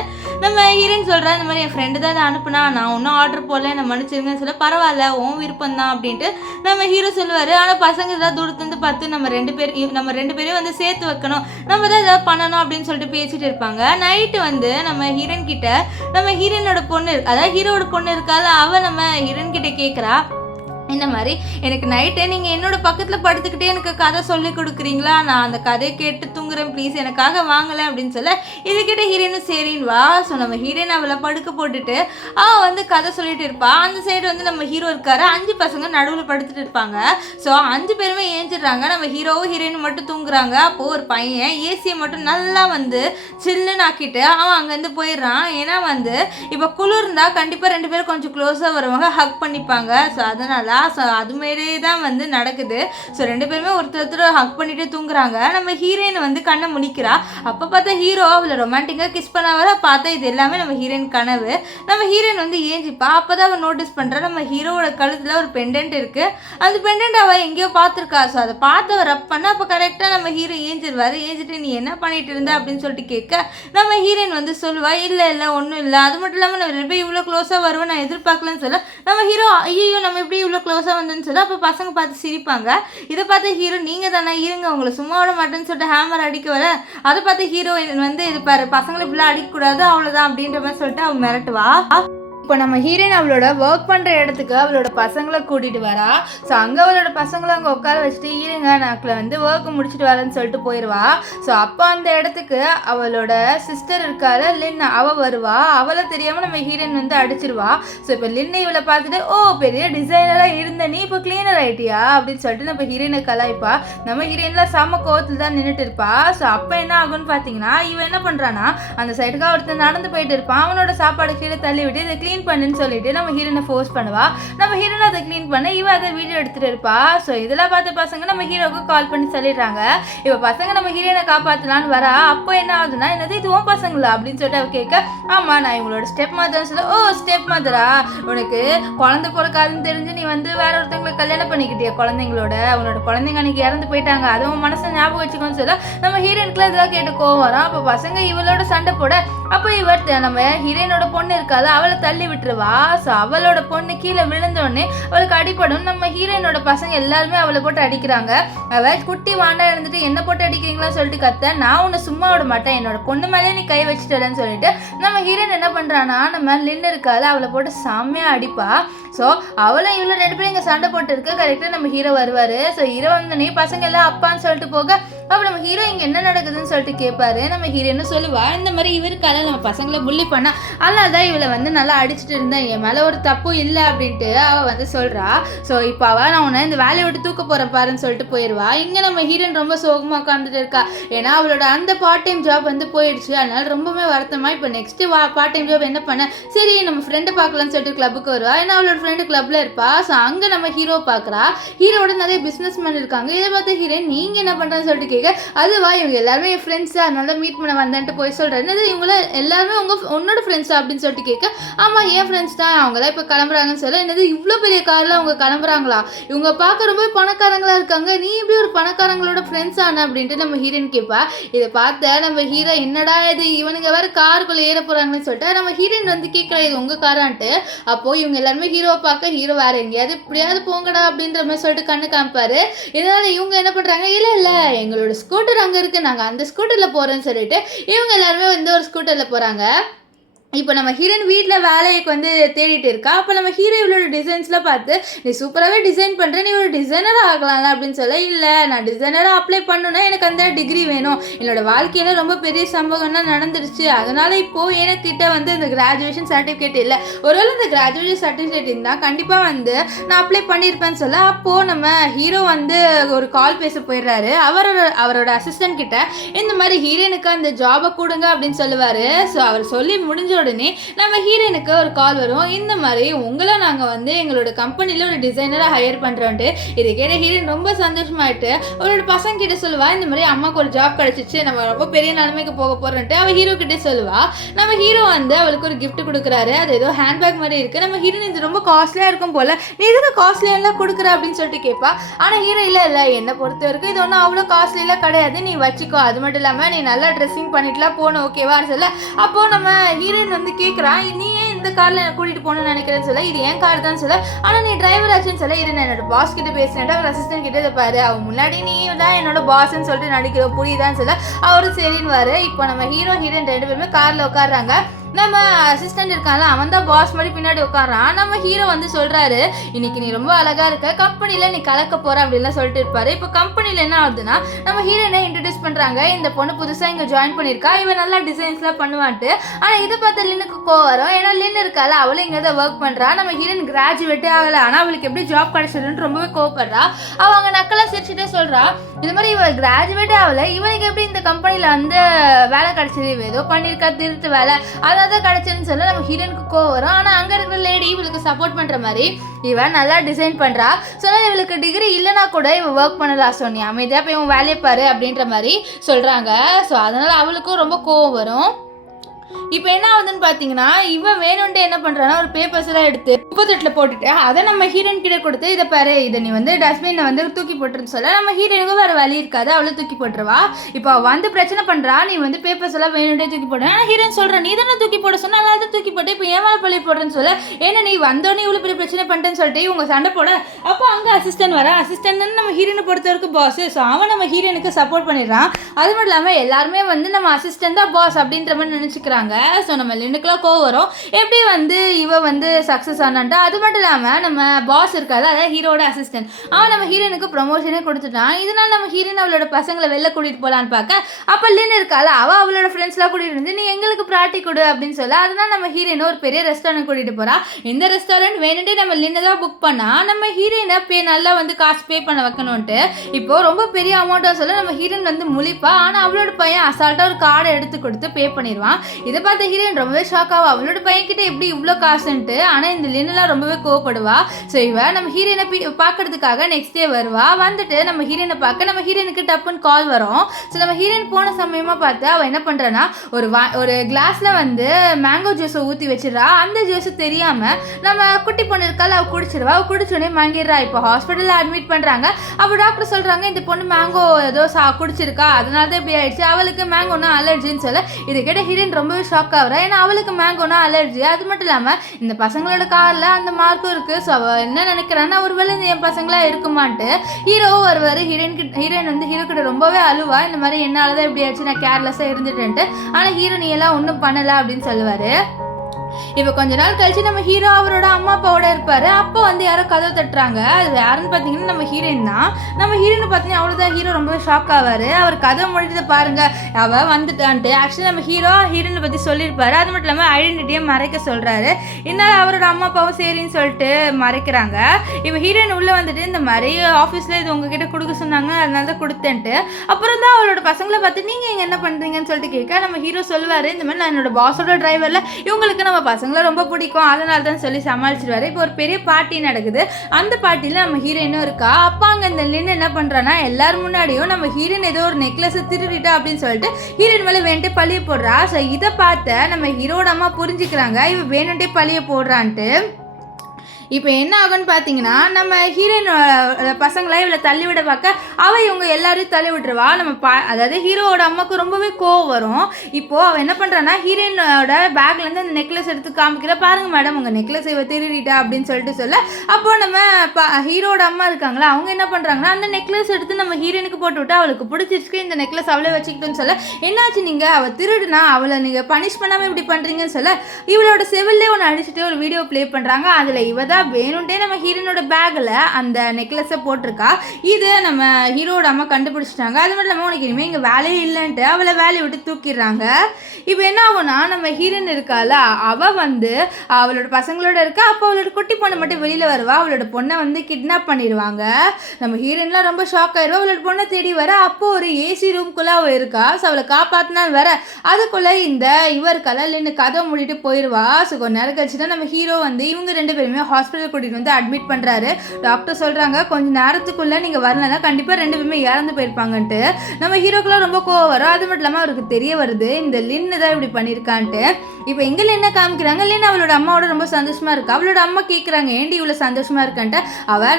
நம்ம ஹீரோயின் சொல்கிறா, இந்த மாதிரி என் ஃப்ரெண்டு தான் அதை அனுப்புனா, நான் ஒன்றும் ஆர்டர் போடல, நான் மன்னிச்சிருங்கன்னு சொல்ல, பரவாயில்ல உன் விருப்பம் தான் அப்படின்ட்டு நம்ம ஹீரோ சொல்லுவார். ஆனால் பசங்க ஏதாவது தூரத்துலேருந்து பார்த்து நம்ம ரெண்டு பேரையும் வந்து சேர்த்து வைக்கணும், நம்ம தான் ஏதாவது பண்ணணும் அப்படின்னு சொல்லிட்டு பேசிட்டு இருப்பாங்க. நைட்டு வந்து நம்ம ஹீரோயின் கிட்ட நம்ம ஹீரோயினோட பொண்ணு, அதாவது ஹீரோட பொண்ணு இருக்காது, அவள் நம்ம ஹீரோயின் கிட்ட கேட்குறா, இந்த மாதிரி எனக்கு நைட்டு நீங்கள் என்னோட பக்கத்தில் படுத்துக்கிட்டே எனக்கு கதை சொல்லி கொடுக்குறீங்களா, நான் அந்த கதையை கேட்டு தூங்குறேன், ப்ளீஸ் எனக்காக வாங்கலை அப்படின்னு சொல்ல, இதுக்கிட்ட ஹீரோயினும் சரின்னு வா. ஸோ நம்ம ஹீரோயின் அவளை படுக்க போட்டுட்டு அவள் வந்து கதை சொல்லிட்டு இருப்பா. அந்த சைடு வந்து நம்ம ஹீரோ இருக்காரு, 5 பசங்க நடுவில் படுத்துட்டு இருப்பாங்க. ஸோ 5 பேருமே ஏஞ்சிடுறாங்க, நம்ம ஹீரோவும் ஹீரோயின் மட்டும் தூங்குறாங்க. அப்போது ஒரு பையன் ஏசியை மட்டும் நல்லா வந்து சில்லுன்னு ஆக்கிட்டு அவன் அங்கேருந்து போயிடுறான். ஏன்னா வந்து இப்போ குளிர்ந்தா கண்டிப்பாக 2 பேரும் கொஞ்சம் க்ளோஸாக வருவாங்க, ஹக் பண்ணிப்பாங்க. ஸோ அதனால் ஸோ அதுமாரி தான் வந்து நடக்குது. ஸோ 2 பேருமே ஒருத்தர் ஹக் பண்ணிட்டு தூங்குறாங்க. நம்ம ஹீரோயின் வந்து கண்ணை முழிக்கிறா. அப்போ பார்த்தா ஹீரோ அவளை ரொமான்டிக்காக கிஸ் பண்ண வர பார்த்தா இது எல்லாமே நம்ம ஹீரோயின் கனவு. நம்ம ஹீரோயின் வந்து ஏஞ்சிப்பா. அப்போ தான் அவள் நோட்டீஸ் பண்ணுறா, நம்ம ஹீரோவோட கழுத்தில் ஒரு பெண்டன்ட் இருக்குது. அந்த பெண்டன்ட் அவள் எங்கேயோ பார்த்துருக்கா. ஸோ அதை பார்த்து அவர் ரப் பண்ண அப்போ கரெக்டாக நம்ம ஹீரோ ஏஞ்சிருவார். ஏஞ்சிட்டு நீ என்ன பண்ணிட்டு இருந்த அப்படின்னு சொல்லிட்டு கேட்க நம்ம ஹீரோயின் வந்து சொல்லுவா, இல்லை ஒன்றும் இல்லை, அது மட்டும் இல்லாமல் நான் 2 பேரும் இவ்வளோ க்ளோஸாக வருவேன் நான் எதிர்பார்க்கலன்னு சொல்ல, நம்ம ஹீரோ ஐயோ நம்ம எப்படி இவ்வளோ க்ளோஸாக வந்துன்னு சொல்ல, அப்போ பசங்க பார்த்து சிரிப்பாங்க. இதை பார்த்து ஹீரோ நீங்கள் தானே இருங்க உங்களை சும்மா விட மாட்டேன்னு சொல்லிட்டு ஹேமர் அடிக்க வர, அதை பார்த்து ஹீரோ வந்து இது பாரு பசங்களை இப்படிலாம் அடிக்கக்கூடாது அவ்வளோதான் அப்படின்ற மாதிரி சொல்லிட்டு அவன் மிரட்டுவா. இப்போ நம்ம ஹீரோயின் அவளோட ஒர்க் பண்ணுற இடத்துக்கு அவளோட பசங்களை கூட்டிகிட்டு வரா. ஸோ அங்கே அவளோட பசங்களை அங்கே உட்கார வச்சுட்டு இருங்க நான் வந்து ஒர்க்கு முடிச்சுட்டு வரேன்னு சொல்லிட்டு போயிடுவா. ஸோ அப்போ அந்த இடத்துக்கு அவளோட சிஸ்டர் இருக்கால லின், அவள் வருவா. அவளை தெரியாமல் நம்ம ஹீரோயின் வந்து அடிச்சிருவா. ஸோ இப்போ லின்னை இவளை பார்த்துட்டு ஓ பெரிய டிசைனராக இருந்த நீ இப்போ கிளீனர் ஆகிட்டியா அப்படின்னு சொல்லிட்டு நம்ம ஹீரோயினை கலாய்ப்பா. நம்ம ஹீரோயின்லாம் செம்ம கோவத்தில் தான் நின்றுட்டு இருப்பா. ஸோ அப்போ என்ன ஆகும்னு பார்த்தீங்கன்னா இவன் என்ன பண்ணுறான்னா அந்த சைடுக்காக ஒருத்தர் நடந்து போயிட்டு இருப்பான். அவனோட சாப்பாடு கீழே தள்ளி விட்டு இதை க்ளீன் பண்ணுன்னு சொல்லிட்டு நம்ம ஹீரோனை ஃபோர்ஸ் பண்ணுவா. நம்ம ஹீரோனை அதை க்ளீன் பண்ண இவ அதை வீடியோ எடுத்துட்டு இருப்பா. ஸோ இதெல்லாம் பார்த்த பசங்க நம்ம ஹீரோவுக்கு கால் பண்ணி சொல்லிடுறாங்க. இப்போ பசங்க நம்ம ஹீரோனை காப்பாற்றலான்னு வரா. அப்போ என்ன ஆகுதுன்னா என்னது இது உன் பசங்களா அப்படின்னு சொல்லிட்டு அவ கேட்க, ஆமாம் நான் இவங்களோட ஸ்டெப் மதர்னு சொல்ல, ஓ ஸ்டெப் மதரா, உனக்கு குழந்தை பிறக்காதுன்னு தெரிஞ்சு நீ வந்து வேற ஒருத்தவங்களை கல்யாணம் பண்ணிக்கிட்டிய குழந்தைங்களோட, உன்னோட குழந்தைங்க அன்னைக்கு இறந்து போயிட்டாங்க, அதுவும் மனசை ஞாபகம் வச்சுக்கோன்னு சொல்ல நம்ம ஹீரோனுக்குலாம் இதெல்லாம் கேட்டு கோவம் வரும். அப்போ பசங்க இவளோட சண்டை போட அப்போ இவர் நம்ம ஹீரோயினோட பொண்ணு இருக்காது அவளை தள்ளி விட்டுருவா. ஸோ அவளோட பொண்ணு கீழே விழுந்தோடனே அவளுக்கு அடிப்படும். நம்ம ஹீரோயினோட பசங்க எல்லாருமே அவளை போட்டு அடிக்கிறாங்க. அவள் குட்டி வாண்டா இருந்துட்டு என்ன போட்டு அடிக்கிறீங்களான்னு சொல்லிட்டு கத்த, நான் உன்னை சும்மா விட மாட்டேன், என்னோட பொண்ணு மேலே நீ கை வச்சுட்டேன்னு சொல்லிட்டு நம்ம ஹீரோயின் என்ன பண்ணுறான்னா நம்ம லின் இருக்காது அவளை போட்டு செம்மையாக அடிப்பா. ஸோ அவளும் இவ்வளோ 2 பேரும் இங்கே சண்டை போட்டு இருக்கு. கரெக்டாக நம்ம ஹீரோ வருவார். ஸோ ஹீரோ வந்தோடனே பசங்க எல்லாம் அப்பான்னு சொல்லிட்டு போக அப்போ நம்ம ஹீரோ இங்கே என்ன நடக்குதுன்னு சொல்லிட்டு கேட்பாரு. நம்ம ஹீரோன்னு சொல்லுவா, இந்த மாதிரி இவருக்கால நம்ம பசங்களை புள்ளி பண்ணா அதனால தான் இவளை வந்து நல்லா அடிச்சுட்டு இருந்தேன், என் மேலே ஒரு தப்பும் இல்லை அப்படின்ட்டு அவள் வந்து சொல்கிறா. ஸோ இப்போ அவள் நான் உன்னை இந்த வேலையை விட்டு தூக்க போகிற பாருன்னு சொல்லிட்டு போயிடுவா. இங்கே நம்ம ஹீரோயின் ரொம்ப சோகமாக உட்காந்துட்டு இருக்கா. ஏன்னா அவளோட அந்த பார்ட் டைம் ஜாப் வந்து போயிடுச்சு. அதனால ரொம்பவே வருத்தமாக இப்போ நெக்ஸ்ட்டு பார்ட் டைம் ஜாப் என்ன பண்ண, சரி நம்ம ஃப்ரெண்டை பார்க்கலான்னு சொல்லிட்டு கிளப்புக்கு வருவா. ஏன்னா அவளோட ஃப்ரெண்டு கிளப்பில் இருப்பா. ஸோ அங்கே நம்ம ஹீரோ பார்க்குறா. ஹீரோட நிறைய பிஸ்னஸ் மேன் இருக்காங்க. இதை பார்த்து ஹீரோயின் நீங்கள் என்ன பண்ணுறேன்னு சொல்லிட்டு கேட்க, அதுவா இவங்க எல்லாருமே என் ஃப்ரெண்ட்ஸா அதனால மீட் பண்ண வந்தேன்ட்டு போய் சொல்கிறேன். இவங்கள எல்லாருமே உன்னோட ஃப்ரெண்ட்ஸா அப்படின்னு சொல்லிட்டு கேட்க, ஆமாம் என் ஃப்ரெண்ட்ஸ் தான், அவங்களாம் இப்போ கிளம்புறாங்கன்னு சொல்ல, என்னது இவ்வளோ பெரிய காரில் அவங்க கிளம்புறாங்களா, இவங்க பார்க்க ரொம்ப பணக்காரங்களா இருக்காங்க, நீ இப்படி ஒரு பணக்காரங்களோட ஃப்ரெண்ட்ஸ் ஆன அப்படின்ட்டு நம்ம ஹீரோயின் கேட்பா. இதை பார்த்த நம்ம ஹீரோ என்னடா இது இவனுங்க வேறு காருக்குள்ளே ஏற போகிறாங்கன்னு சொல்லிட்டு நம்ம ஹீரோயின் வந்து கேட்குறா இது உங்கள் காரான்ட்டு. அப்போது இவங்க எல்லாருமே ஹீரோவை பார்க்க ஹீரோ வேறு எங்கேயாவது இப்படியாவது போங்கடா அப்படின்ற மாதிரி சொல்லிட்டு கண்ணு காமிப்பாரு. இதனால் இவங்க என்ன பண்ணுறாங்க, இல்லை எங்களோட ஸ்கூட்டர் அங்கே இருக்குது நாங்கள் அந்த ஸ்கூட்டரில் போகிறோன்னு சொல்லிட்டு இவங்க எல்லாருமே வந்து ஒரு ஸ்கூட்டரில் போகிறாங்க. இப்போ நம்ம ஹீரோயின் வீட்டில் வேலைக்கு வந்து தேடிட்டு இருக்கா. அப்போ நம்ம ஹீரோ இவளோட டிசைன்ஸ்லாம் பார்த்து, நீ சூப்பராகவே டிசைன் பண்ணுற, நீ ஒரு டிசைனராக ஆகலாம்ல அப்படின்னு சொல்ல, இல்லை நான் டிசைனராக அப்ளை பண்ணணுன்னா எனக்கு அந்த டிகிரி வேணும், என்னோட வாழ்க்கையில் ரொம்ப பெரிய சம்பவம்னா நடந்துருச்சு, அதனால் இப்போது எனக்கிட்ட வந்து அந்த கிராஜுவேஷன் சர்டிஃபிகேட் இல்லை, ஒருவேளை இந்த கிராஜுவேஷன் சர்டிஃபிகேட் இருந்தால் கண்டிப்பாக வந்து நான் அப்ளை பண்ணியிருப்பேன்னு சொல்ல, அப்போது நம்ம ஹீரோ வந்து ஒரு கால் பேச போயிடுறாரு. அவரோட அசிஸ்டன்ட் கிட்ட இந்த மாதிரி ஹீரோயினுக்கு அந்த ஜாபை கொடுங்க அப்படின்னு சொல்லுவார். ஸோ அவர் சொல்லி முடிஞ்ச உடனே நம்ம ஹீரோயினுக்கு ஒரு கால் வரும். இந்த மாதிரி உங்களை நாங்கள் வந்து எங்களோட கம்பெனியில் ஒரு டிசைனராக ஹையர் பண்ணுறோன்ட்டு. இதை கேட்ட ஹீரோயின் ரொம்ப சந்தோஷமாயிட்டு அவரோட பசங்க கிட்ட சொல்லுவா, இந்த மாதிரி அம்மாவுக்கு ஒரு ஜாப் கிடச்சிச்சு, நம்ம ரொம்ப பெரிய நிலைமைக்கு போக போகிறோன்ட்டு அவள் ஹீரோ கிட்டே சொல்லுவா. நம்ம ஹீரோ வந்து அவளுக்கு ஒரு கிஃப்ட் கொடுக்குறாரு. அது ஏதோ ஹேண்ட்பேக் மாதிரி இருக்குது. நம்ம ஹீரோயின் இது ரொம்ப காஸ்ட்லியாக இருக்கும் போல், நீ இதுக்கு காஸ்ட்லியெல்லாம் கொடுக்குற அப்படின்னு சொல்லிட்டு கேட்பா. ஆனால் ஹீரோ இல்லை என்னை பொறுத்த வரைக்கும் இது ஒன்றும் அவ்வளோ காஸ்ட்லியெல்லாம் கிடையாது, நீ வச்சுக்கோ, அது மட்டும் இல்லாமல் நீ நல்லா ட்ரெஸ்ஸிங் பண்ணிட்டுலாம் போகணும் ஓகேவான்னு சொல்ல. அப்போது நம்ம ஹீரோயின் வந்து கேட்குறான், நீ ஏன் இந்த காரில் எனக்கு கூட்டிகிட்டு போகணும்னு நினைக்கிறேன்னு சொல்ல, இது ஏன் கார் தான் சொல்ல, ஆனால் நீ டிரைவர் ஆச்சுன்னு சொல்ல, இது நான் என்னோட பாஸ் கிட்ட பேசினேன், அவர் அசிஸ்டன்ட் கிட்டே பாரு, அவன் முன்னாடி நீ தான் என்னோட பாஸ்ன்னு சொல்லிட்டு நடிக்கிற புரியுதான்னு சொல்ல, அவரும் சரின்னு. இப்போ நம்ம ஹீரோயின் 2 பேருமே காரில் உட்காடுறாங்க. நம்ம அசிஸ்டன்ட் இருக்கான்ல அவன் தான் பாஸ் மாதிரி பின்னாடி உட்காரான். நம்ம ஹீரோ வந்து சொல்கிறாரு, இன்னைக்கு நீ ரொம்ப அழகாக இருக்க, கம்பெனியில் நீ கலக்க போகிற அப்படின்லாம் சொல்லிட்டு இருப்பாரு. இப்போ கம்பெனியில் என்ன ஆகுதுன்னா, நம்ம ஹீரோயினை இன்ட்ரடியூஸ் பண்ணுறாங்க. இந்த பொண்ணு புதுசாக இங்கே ஜாயின் பண்ணியிருக்கா, இவன் நல்லா டிசைன்ஸ்லாம் பண்ணுவான்ட்டு. ஆனால் இதை பார்த்து லின்னுக்கு கோவம் வரும். ஏன்னா லின் இருக்கால அவளும் இங்கே தான் ஒர்க் பண்ணுறா. நம்ம ஹீரோயின் கிராஜுவேட்டே ஆகலை, ஆனால் அவளுக்கு எப்படி ஜாப் கிடைச்சதுன்னு ரொம்பவே கோவப்படுறா. அவள் அங்கே நக்கலாக சிரிச்சுட்டே சொல்கிறா, இந்த மாதிரி இவள் கிராஜுவேட்டே ஆகலை, இவனுக்கு எப்படி இந்த கம்பெனியில் வந்து வேலை கிடைச்சது, ஏதோ பண்ணியிருக்கா திருட்டு வேலை, அதான் கிடைச்சதுன்னு சொல்ல நம்ம ஹீரோனுக்கு கோவம் வரும். ஆனால் அங்கே இருக்கிற லேடி இவளுக்கு சப்போர்ட் பண்ணுற மாதிரி இவன் நல்லா டிசைன் பண்ணுறா. சொன்னால் இவளுக்கு டிகிரி இல்லைனா கூட இவன் ஒர்க் பண்ணலாம், ஸோ நீ அமைதியாக போய் இவன் வேலையை பாரு அப்படின்ற மாதிரி சொல்கிறாங்க. ஸோ அதனால் அவளுக்கும் ரொம்ப கோவம் வரும். இப்போ என்ன ஆகுதுன்னு பார்த்தீங்கன்னா, இவன் வேணும்ட்டு என்ன பண்ணுறான்னா ஒரு பேப்பர்ஸ் எல்லாம் எடுத்து குப்பத்தட்டில் போட்டுட்டு அதை நம்ம ஹீரோயின் கிட்ட கொடுத்து, இதை பாரு, இதை நீ வந்து டஸ்ட்பினில் வந்து தூக்கி போட்டுருன்னு சொல்ல, நம்ம ஹீரோயினுக்கும் வேறு வழி இருக்காது, அவளை தூக்கி போட்டுருவா. இப்போ வந்து பிரச்சனை பண்ணுறா, நீ வந்து பேப்பர்ஸ் எல்லாம் வேணும்ட்டே தூக்கி போடுற. ஆனால் ஹீரோயின் சொல்கிறேன், நீ தானே தூக்கி போட சொன்னால் நல்லா தான் தூக்கி போட்டு இப்போ ஏமால பள்ளி போடுறேன்னு சொல்ல, ஏன்னா நீ வந்தோடனே இவ்வளோ பெரிய பிரச்சனை பண்ணிட்டேன்னு சொல்லிட்டு இவங்க சண்டை போட. அப்போ அங்கே அசிஸ்டன்ட் வர, அசிஸ்டன்ட் நம்ம ஹீரோயினை பொறுத்த வரைக்கும் பாஸ். ஸோ அவன் நம்ம ஹீரோயினுக்கு சப்போர்ட் பண்ணிடுறான். அது மட்டும் இல்லாமல் எல்லாருமே வந்து நம்ம அசிஸ்டன்ட் தான் பாஸ் அப்படின்ற மாதிரி நினச்சிக்கிறாங்க. ஸோ நம்ம லின்னுக்குலாம் கோவம் வரும், எப்படி வந்து இவ வந்து சக்ஸஸ் ஆனான்ட்டு. அது மட்டும் இல்லாமல் நம்ம பாஸ் இருக்காது, அதாவது ஹீரோட அசிஸ்டன்ட், அவன் நம்ம ஹீரோனுக்கு ப்ரொமோஷனே கொடுத்துட்டான். இதனால் நம்ம ஹீரோயின் அவளோட பசங்களை வெளில கூட்டிகிட்டு போகலான்னு பார்க்க, அப்போ லின் இருக்கால அவளோட ஃப்ரெண்ட்ஸ்லாம் கூட்டிகிட்டு வந்து நீ எங்களுக்கு ப்ராட்டி கொடு அப்படின்னு சொல்ல, அதனால் நம்ம ஹீரோயினை ஒரு பெரிய ரெஸ்டாரண்ட் கூட்டிகிட்டு போகிறா. இந்த ரெஸ்டாரண்ட் வேணுன்ட்டு நம்ம லின்னை தான் புக் பண்ணால், நம்ம ஹீரோயினை நல்லா வந்து காசு பே பண்ண வைக்கணும்ன்ட்டு. இப்போது ரொம்ப பெரிய அமௌண்ட்டாக சொல்ல நம்ம ஹீரோயின் வந்து முழிப்பா. ஆனால் அவளோட பையன் அசால்ட்டாக ஒரு கார்டை எடுத்து கொடுத்து பே பண்ணிடுவான். இதை பார்த்த ஹீரோயின் ரொம்பவே ஷாக் ஆகும், அவளோட பையன்கிட்ட எப்படி இவ்வளோ காசுன்ட்டு. ஆனால் இந்த லின்னெல்லாம் ரொம்பவே கோவப்படுவா. ஸோ இவ நம்ம ஹீரோயினை பார்க்கறதுக்காக நெக்ஸ்ட் டே வருவா. வந்துட்டு நம்ம ஹீரோயினை பார்க்க நம்ம ஹீரோயினுக்கு டப்புன்னு கால் வரும். ஸோ நம்ம ஹீரோயின் போன சமயமாக பார்த்து அவள் என்ன பண்ணுறான்னா ஒரு கிளாஸில் வந்து மேங்கோ ஜூஸை ஊற்றி வச்சிடறா. அந்த ஜூஸு தெரியாமல் நம்ம குட்டி பொண்ணு இருக்கால அவள் குடிச்சிடுவா. அவள் குடிச்சோடனே வாங்கிடுறா. இப்போ ஹாஸ்பிட்டலில் அட்மிட் பண்ணுறாங்க. அப்போ டாக்டர் சொல்கிறாங்க, இந்த பொண்ணு மேங்கோ ஏதோ குடிச்சிருக்கா, அதனால தான் இப்படி ஆயிடுச்சு, அவளுக்கு மேங்கோனா அலர்ஜின்னு சொல்ல. இதை கேட்ட ஹீரோயின் ரொம்பவே ஷாக் ஆகுறா. ஏன்னா அவளுக்கு மேங்கோனா அலர்ஜி. அது மட்டும் இல்லாமல் இந்த பசங்களோட காரில் அந்த மார்க்கும் இருக்குது. ஸோ அவள் என்ன நினைக்கிறான்னா ஒருவேளை இந்த என் பசங்களாக இருக்குமான்ட்டு. ஹீரோவும் வருவார். ஹீரோயின் வந்து ஹீரோ கிட்ட ரொம்பவே அழுவா, இந்த மாதிரி என்னால் தான் இப்படி ஆச்சு, நான் கேர்லெஸ்ஸாக இருந்துட்டேன்ட்டு. ஆனால் ஹீரோ நீ எல்லாம் ஒன்றும் பண்ணலை அப்படின்னு சொல்லுவார். இப்போ கொஞ்ச நாள் கழிச்சு நம்ம ஹீரோ அவரோட அம்மா அப்பாவோட இருப்பாரு. அப்போ வந்து யாரோ கதவை தட்டுறாங்க. அது யாருன்னு பார்த்தீங்கன்னா நம்ம ஹீரோயின் தான். நம்ம ஹீரோயினை பார்த்தீங்கன்னா அவ்வளோதான். ஹீரோ ரொம்பவே ஷாக் ஆவார். அவர் கதவை முடிஞ்சதை பாருங்க அவள் வந்துட்டான்ட்டு. ஆக்சுவலி நம்ம ஹீரோயினை பற்றி சொல்லியிருப்பாரு. அது மட்டும் இல்லாமல் ஐடென்டிட்டியை மறைக்க சொல்கிறாரு. இதனால் அவரோட அம்மா அப்பாவும் சரின்னு சொல்லிட்டு மறைக்கிறாங்க. இப்போ ஹீரோயின் உள்ளே வந்துட்டு இந்த மாதிரி ஆஃபீஸில் இது உங்ககிட்ட கொடுக்க சொன்னாங்க, அதனால தான் கொடுத்தேன்ட்டு. அப்புறம் தான் அவளோட பசங்களை பார்த்து நீங்கள் இங்கே என்ன பண்ணுறீங்கன்னு சொல்லிட்டு கேட்க நம்ம ஹீரோ சொல்லுவார், இந்த மாதிரி நான் என்னோட பாஸோட டிரைவரில் இவங்களுக்கு நம்ம பசங்களை ரொம்ப பிடிக்கும், அதனால தான் சொல்லி சமாளிச்சிருவாரு. இப்போ ஒரு பெரிய பார்ட்டி நடக்குது. அந்த பார்ட்டியில் நம்ம ஹீரோயினும் இருக்கா. அப்போ அங்கே இந்த லின் என்ன பண்ணுறான்னா எல்லாரும் முன்னாடியும் நம்ம ஹீரோயின் ஏதோ ஒரு நெக்லஸை திருடிட்டா அப்படின்னு சொல்லிட்டு ஹீரோயின் மேலே வேணுட்டே பழிய போடுறா. ஸோ இதை பார்த்த நம்ம ஹீரோட அம்மா புரிஞ்சுக்கிறாங்க, இவ வேணுட்டே பழிய போடுறான்ட்டு. இப்போ என்ன ஆகும்னு பார்த்தீங்கன்னா நம்ம ஹீரோயின் பசங்களை இவளை தள்ளிவிட பார்க்க அவள் இவங்க எல்லாரையும் தள்ளி விட்டுருவா. அதாவது ஹீரோவோட அம்மாவுக்கு ரொம்பவே கோவம் வரும். இப்போது அவள் என்ன பண்ணுறான்னா ஹீரோயினோட பேக்லேருந்து அந்த நெக்லஸ் எடுத்து காமிக்கிற, பாருங்க மேடம் உங்கள் நெக்லஸ் இவ திருடிட்டா அப்படின்னு சொல்ல அப்போது நம்ம ஹீரோட அம்மா இருக்காங்களா அவங்க என்ன பண்ணுறாங்கன்னா அந்த நெக்லஸ் எடுத்து நம்ம ஹீரோயினுக்கு போட்டு விட்டு அவளுக்கு பிடிச்சிருக்கு இந்த நெக்லஸ் அவளே வச்சுக்கிட்டோன்னு சொல்ல, என்னாச்சு நீங்கள் அவள் திருடுனா அவளை நீங்கள் பனிஷ் பண்ணாமல் இப்படி பண்ணுறீங்கன்னு சொல்ல இவளோட செவிலே ஒன்று அடிச்சுட்டு ஒரு வீடியோ ப்ளே பண்ணுறாங்க. அதில் இவ தான் வேணும்ட்டே நம்ம ஹீரோனோட பேக்கில் அந்த நெக்லஸை போட்டிருக்கா. இது நம்ம ஹீரோட அம்மா கண்டுபிடிச்சிட்டாங்க. அது மட்டும் இல்லாமல் உனக்கு இனிமேல் இங்கே வேலையே இல்லைன்ட்டு அவளை வேலையை விட்டு தூக்கிடுறாங்க. இப்போ என்ன ஆகும்னா நம்ம ஹீரோயின் இருக்கால அவள் வந்து அவளோட பசங்களோட இருக்கா. அப்போ அவளோட குட்டி பொண்ணை மட்டும் வெளியில் வருவா. அவளோட பொண்ணை வந்து கிட்னாப் பண்ணிடுவாங்க. நம்ம ஹீரோயின்லாம் ரொம்ப ஷாக் ஆயிடுவா. அவளோட பொண்ணை தேடி வர அப்போ ஒரு ஏசி ரூம்குள்ளே அவள் இருக்கா. ஸோ அவளை காப்பாற்றினான்னு வர அதுக்குள்ளே இந்த இவருக்கால இல்லைன்னு கதை மூடிட்டு போயிடுவா. ஸோ கொஞ்சம் நேரம் கழிச்சு தான் நம்ம ஹீரோ வந்து இவங்க 2 பேருமே ஹாஸ்பிட்டல் கூட்டிகிட்டு வந்து அட்மிட் பண்ணுறாரு. டாக்டர் சொல்கிறாங்க கொஞ்சம் நேரத்துக்குள்ளே நீங்கள் வரலன்னா கண்டிப்பாக 2 பேருமே இறந்து போயிருப்பாங்கன்ட்டு. நம்ம ஹீரோக்கெல்லாம் ரொம்ப கோவம் வரும். அது மட்டும் இல்லாமல் அவருக்கு தெரிய வருது இந்த லின்னு தான் இப்படி பண்ணியிருக்கான்ட்டு. இப்போ எங்கே லின்னை காமிக்கிறாங்க. லின்னு அவளோட அம்மாவோட ரொம்ப சந்தோஷமாக இருக்கா. அவளோட அம்மா கேட்குறாங்க ஏண்டி இவ்வளோ சந்தோஷமாக இருக்கான்ட்டு.